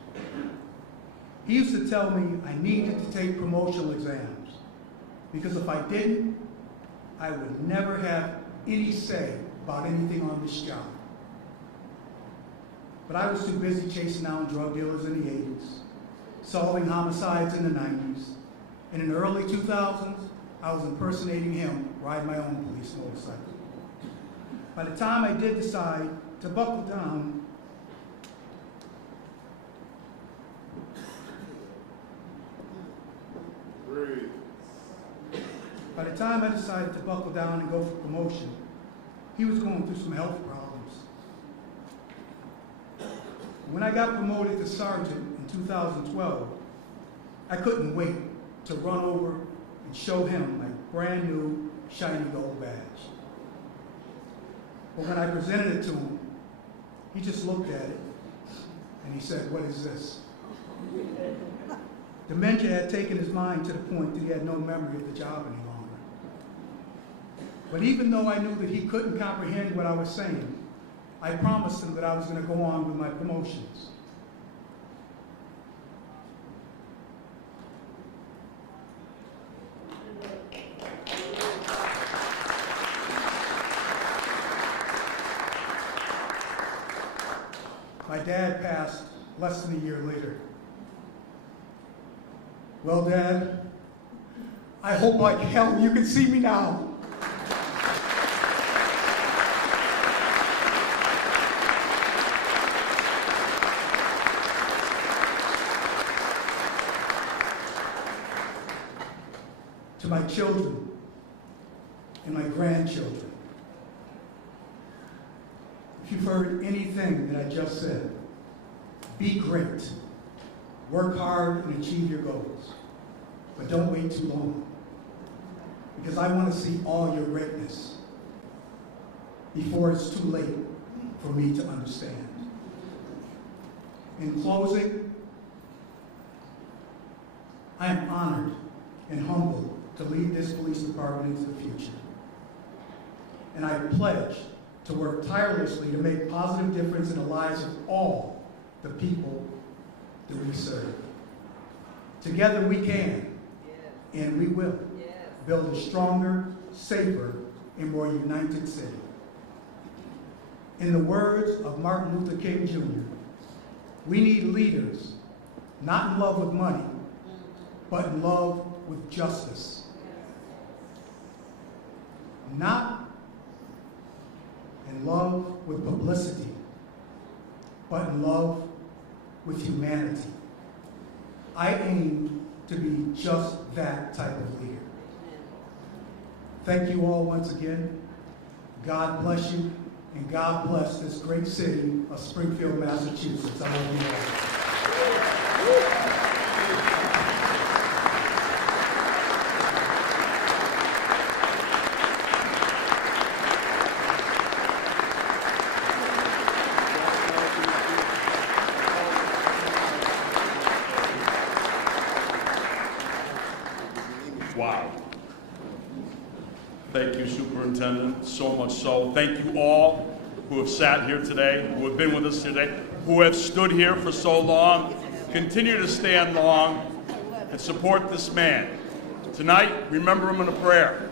He used to tell me I needed to take promotional exams because if I didn't, I would never have any say about anything on this job. But I was too busy chasing down drug dealers in the 80s, solving homicides in the 90s, and in the early 2000s, I was impersonating him ride my own police motorcycle. By the time I did decide to buckle down, and go for promotion, he was going through some health problems. When I got promoted to sergeant in 2012, I couldn't wait to run over and show him my brand new shiny gold badge. But when I presented it to him, he just looked at it and he said, "What is this?" Dementia had taken his mind to the point that he had no memory of the job any longer. But even though I knew that he couldn't comprehend what I was saying, I promised him that I was going to go on with my promotions. My dad passed less than a year later. Well, Dad, I hope like hell you can see me now. To my children and my grandchildren, if you've heard anything that I just said, be great. Work hard and achieve your goals. But don't wait too long, because I want to see all your greatness before it's too late for me to understand. In closing, I am honored and humbled to lead this police department into the future. And I pledge to work tirelessly to make a positive difference in the lives of all the people that we serve. Together we can, and we will, build a stronger, safer, and more united city. In the words of Martin Luther King Jr., we need leaders not in love with money, but in love with justice. Not in love with publicity, but in love with humanity. I aim to be just that type of leader. Thank you all once again. God bless you, and God bless this great city of Springfield, Massachusetts. I love you all. Wow. Thank you, Superintendent, so much so. Thank you all who have sat here today, who have been with us today, who have stood here for so long. Continue to stand long and support this man. Tonight, remember him in a prayer.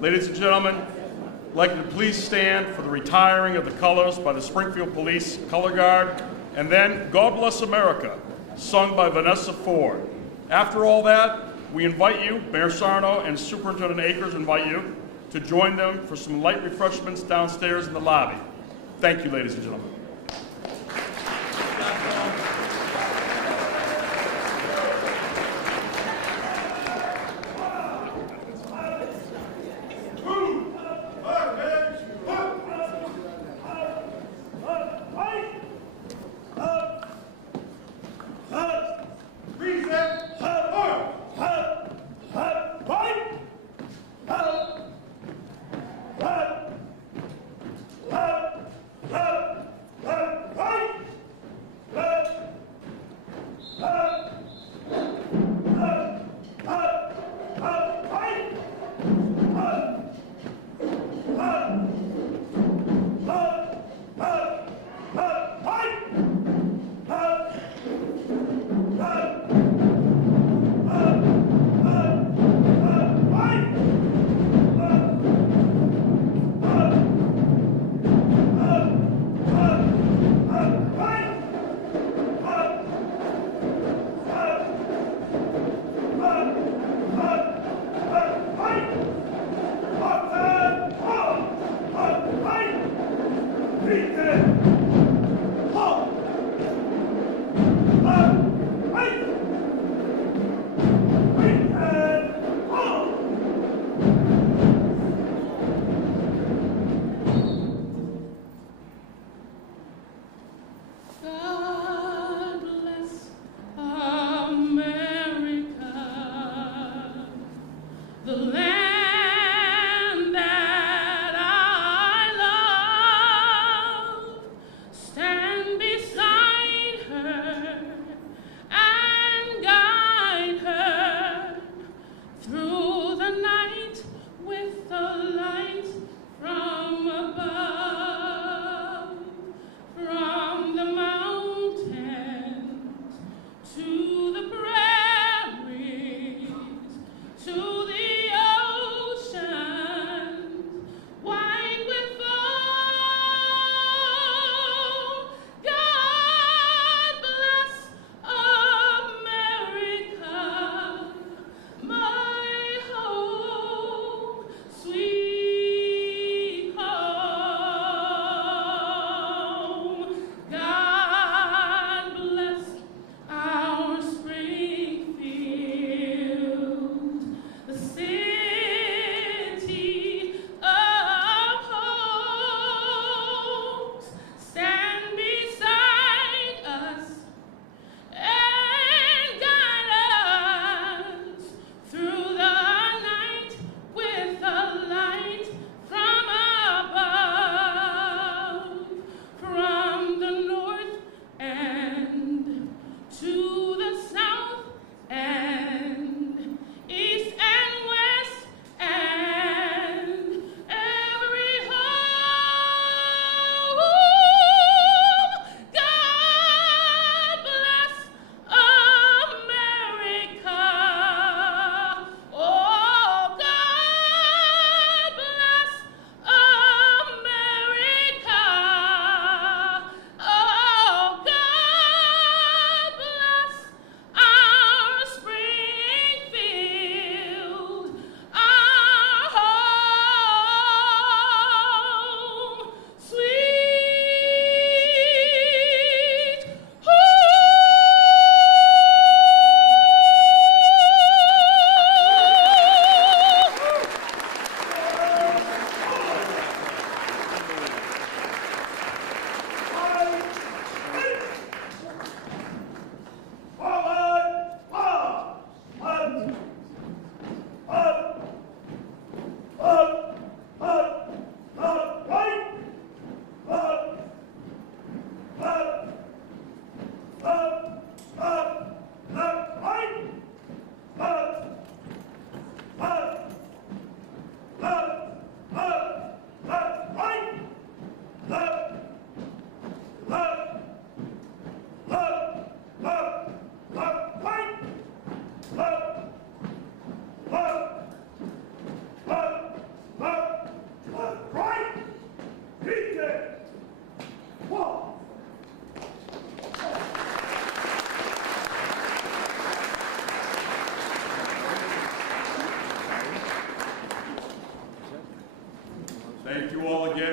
Ladies and gentlemen, I'd like you to please stand for the retiring of the colors by the Springfield Police Color Guard, and then God Bless America, sung by Vanessa Ford. After all that, we invite you, Mayor Sarno and Superintendent Akers invite you to join them for some light refreshments downstairs in the lobby. Thank you, ladies and gentlemen.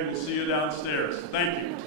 We'll see you downstairs. Thank you.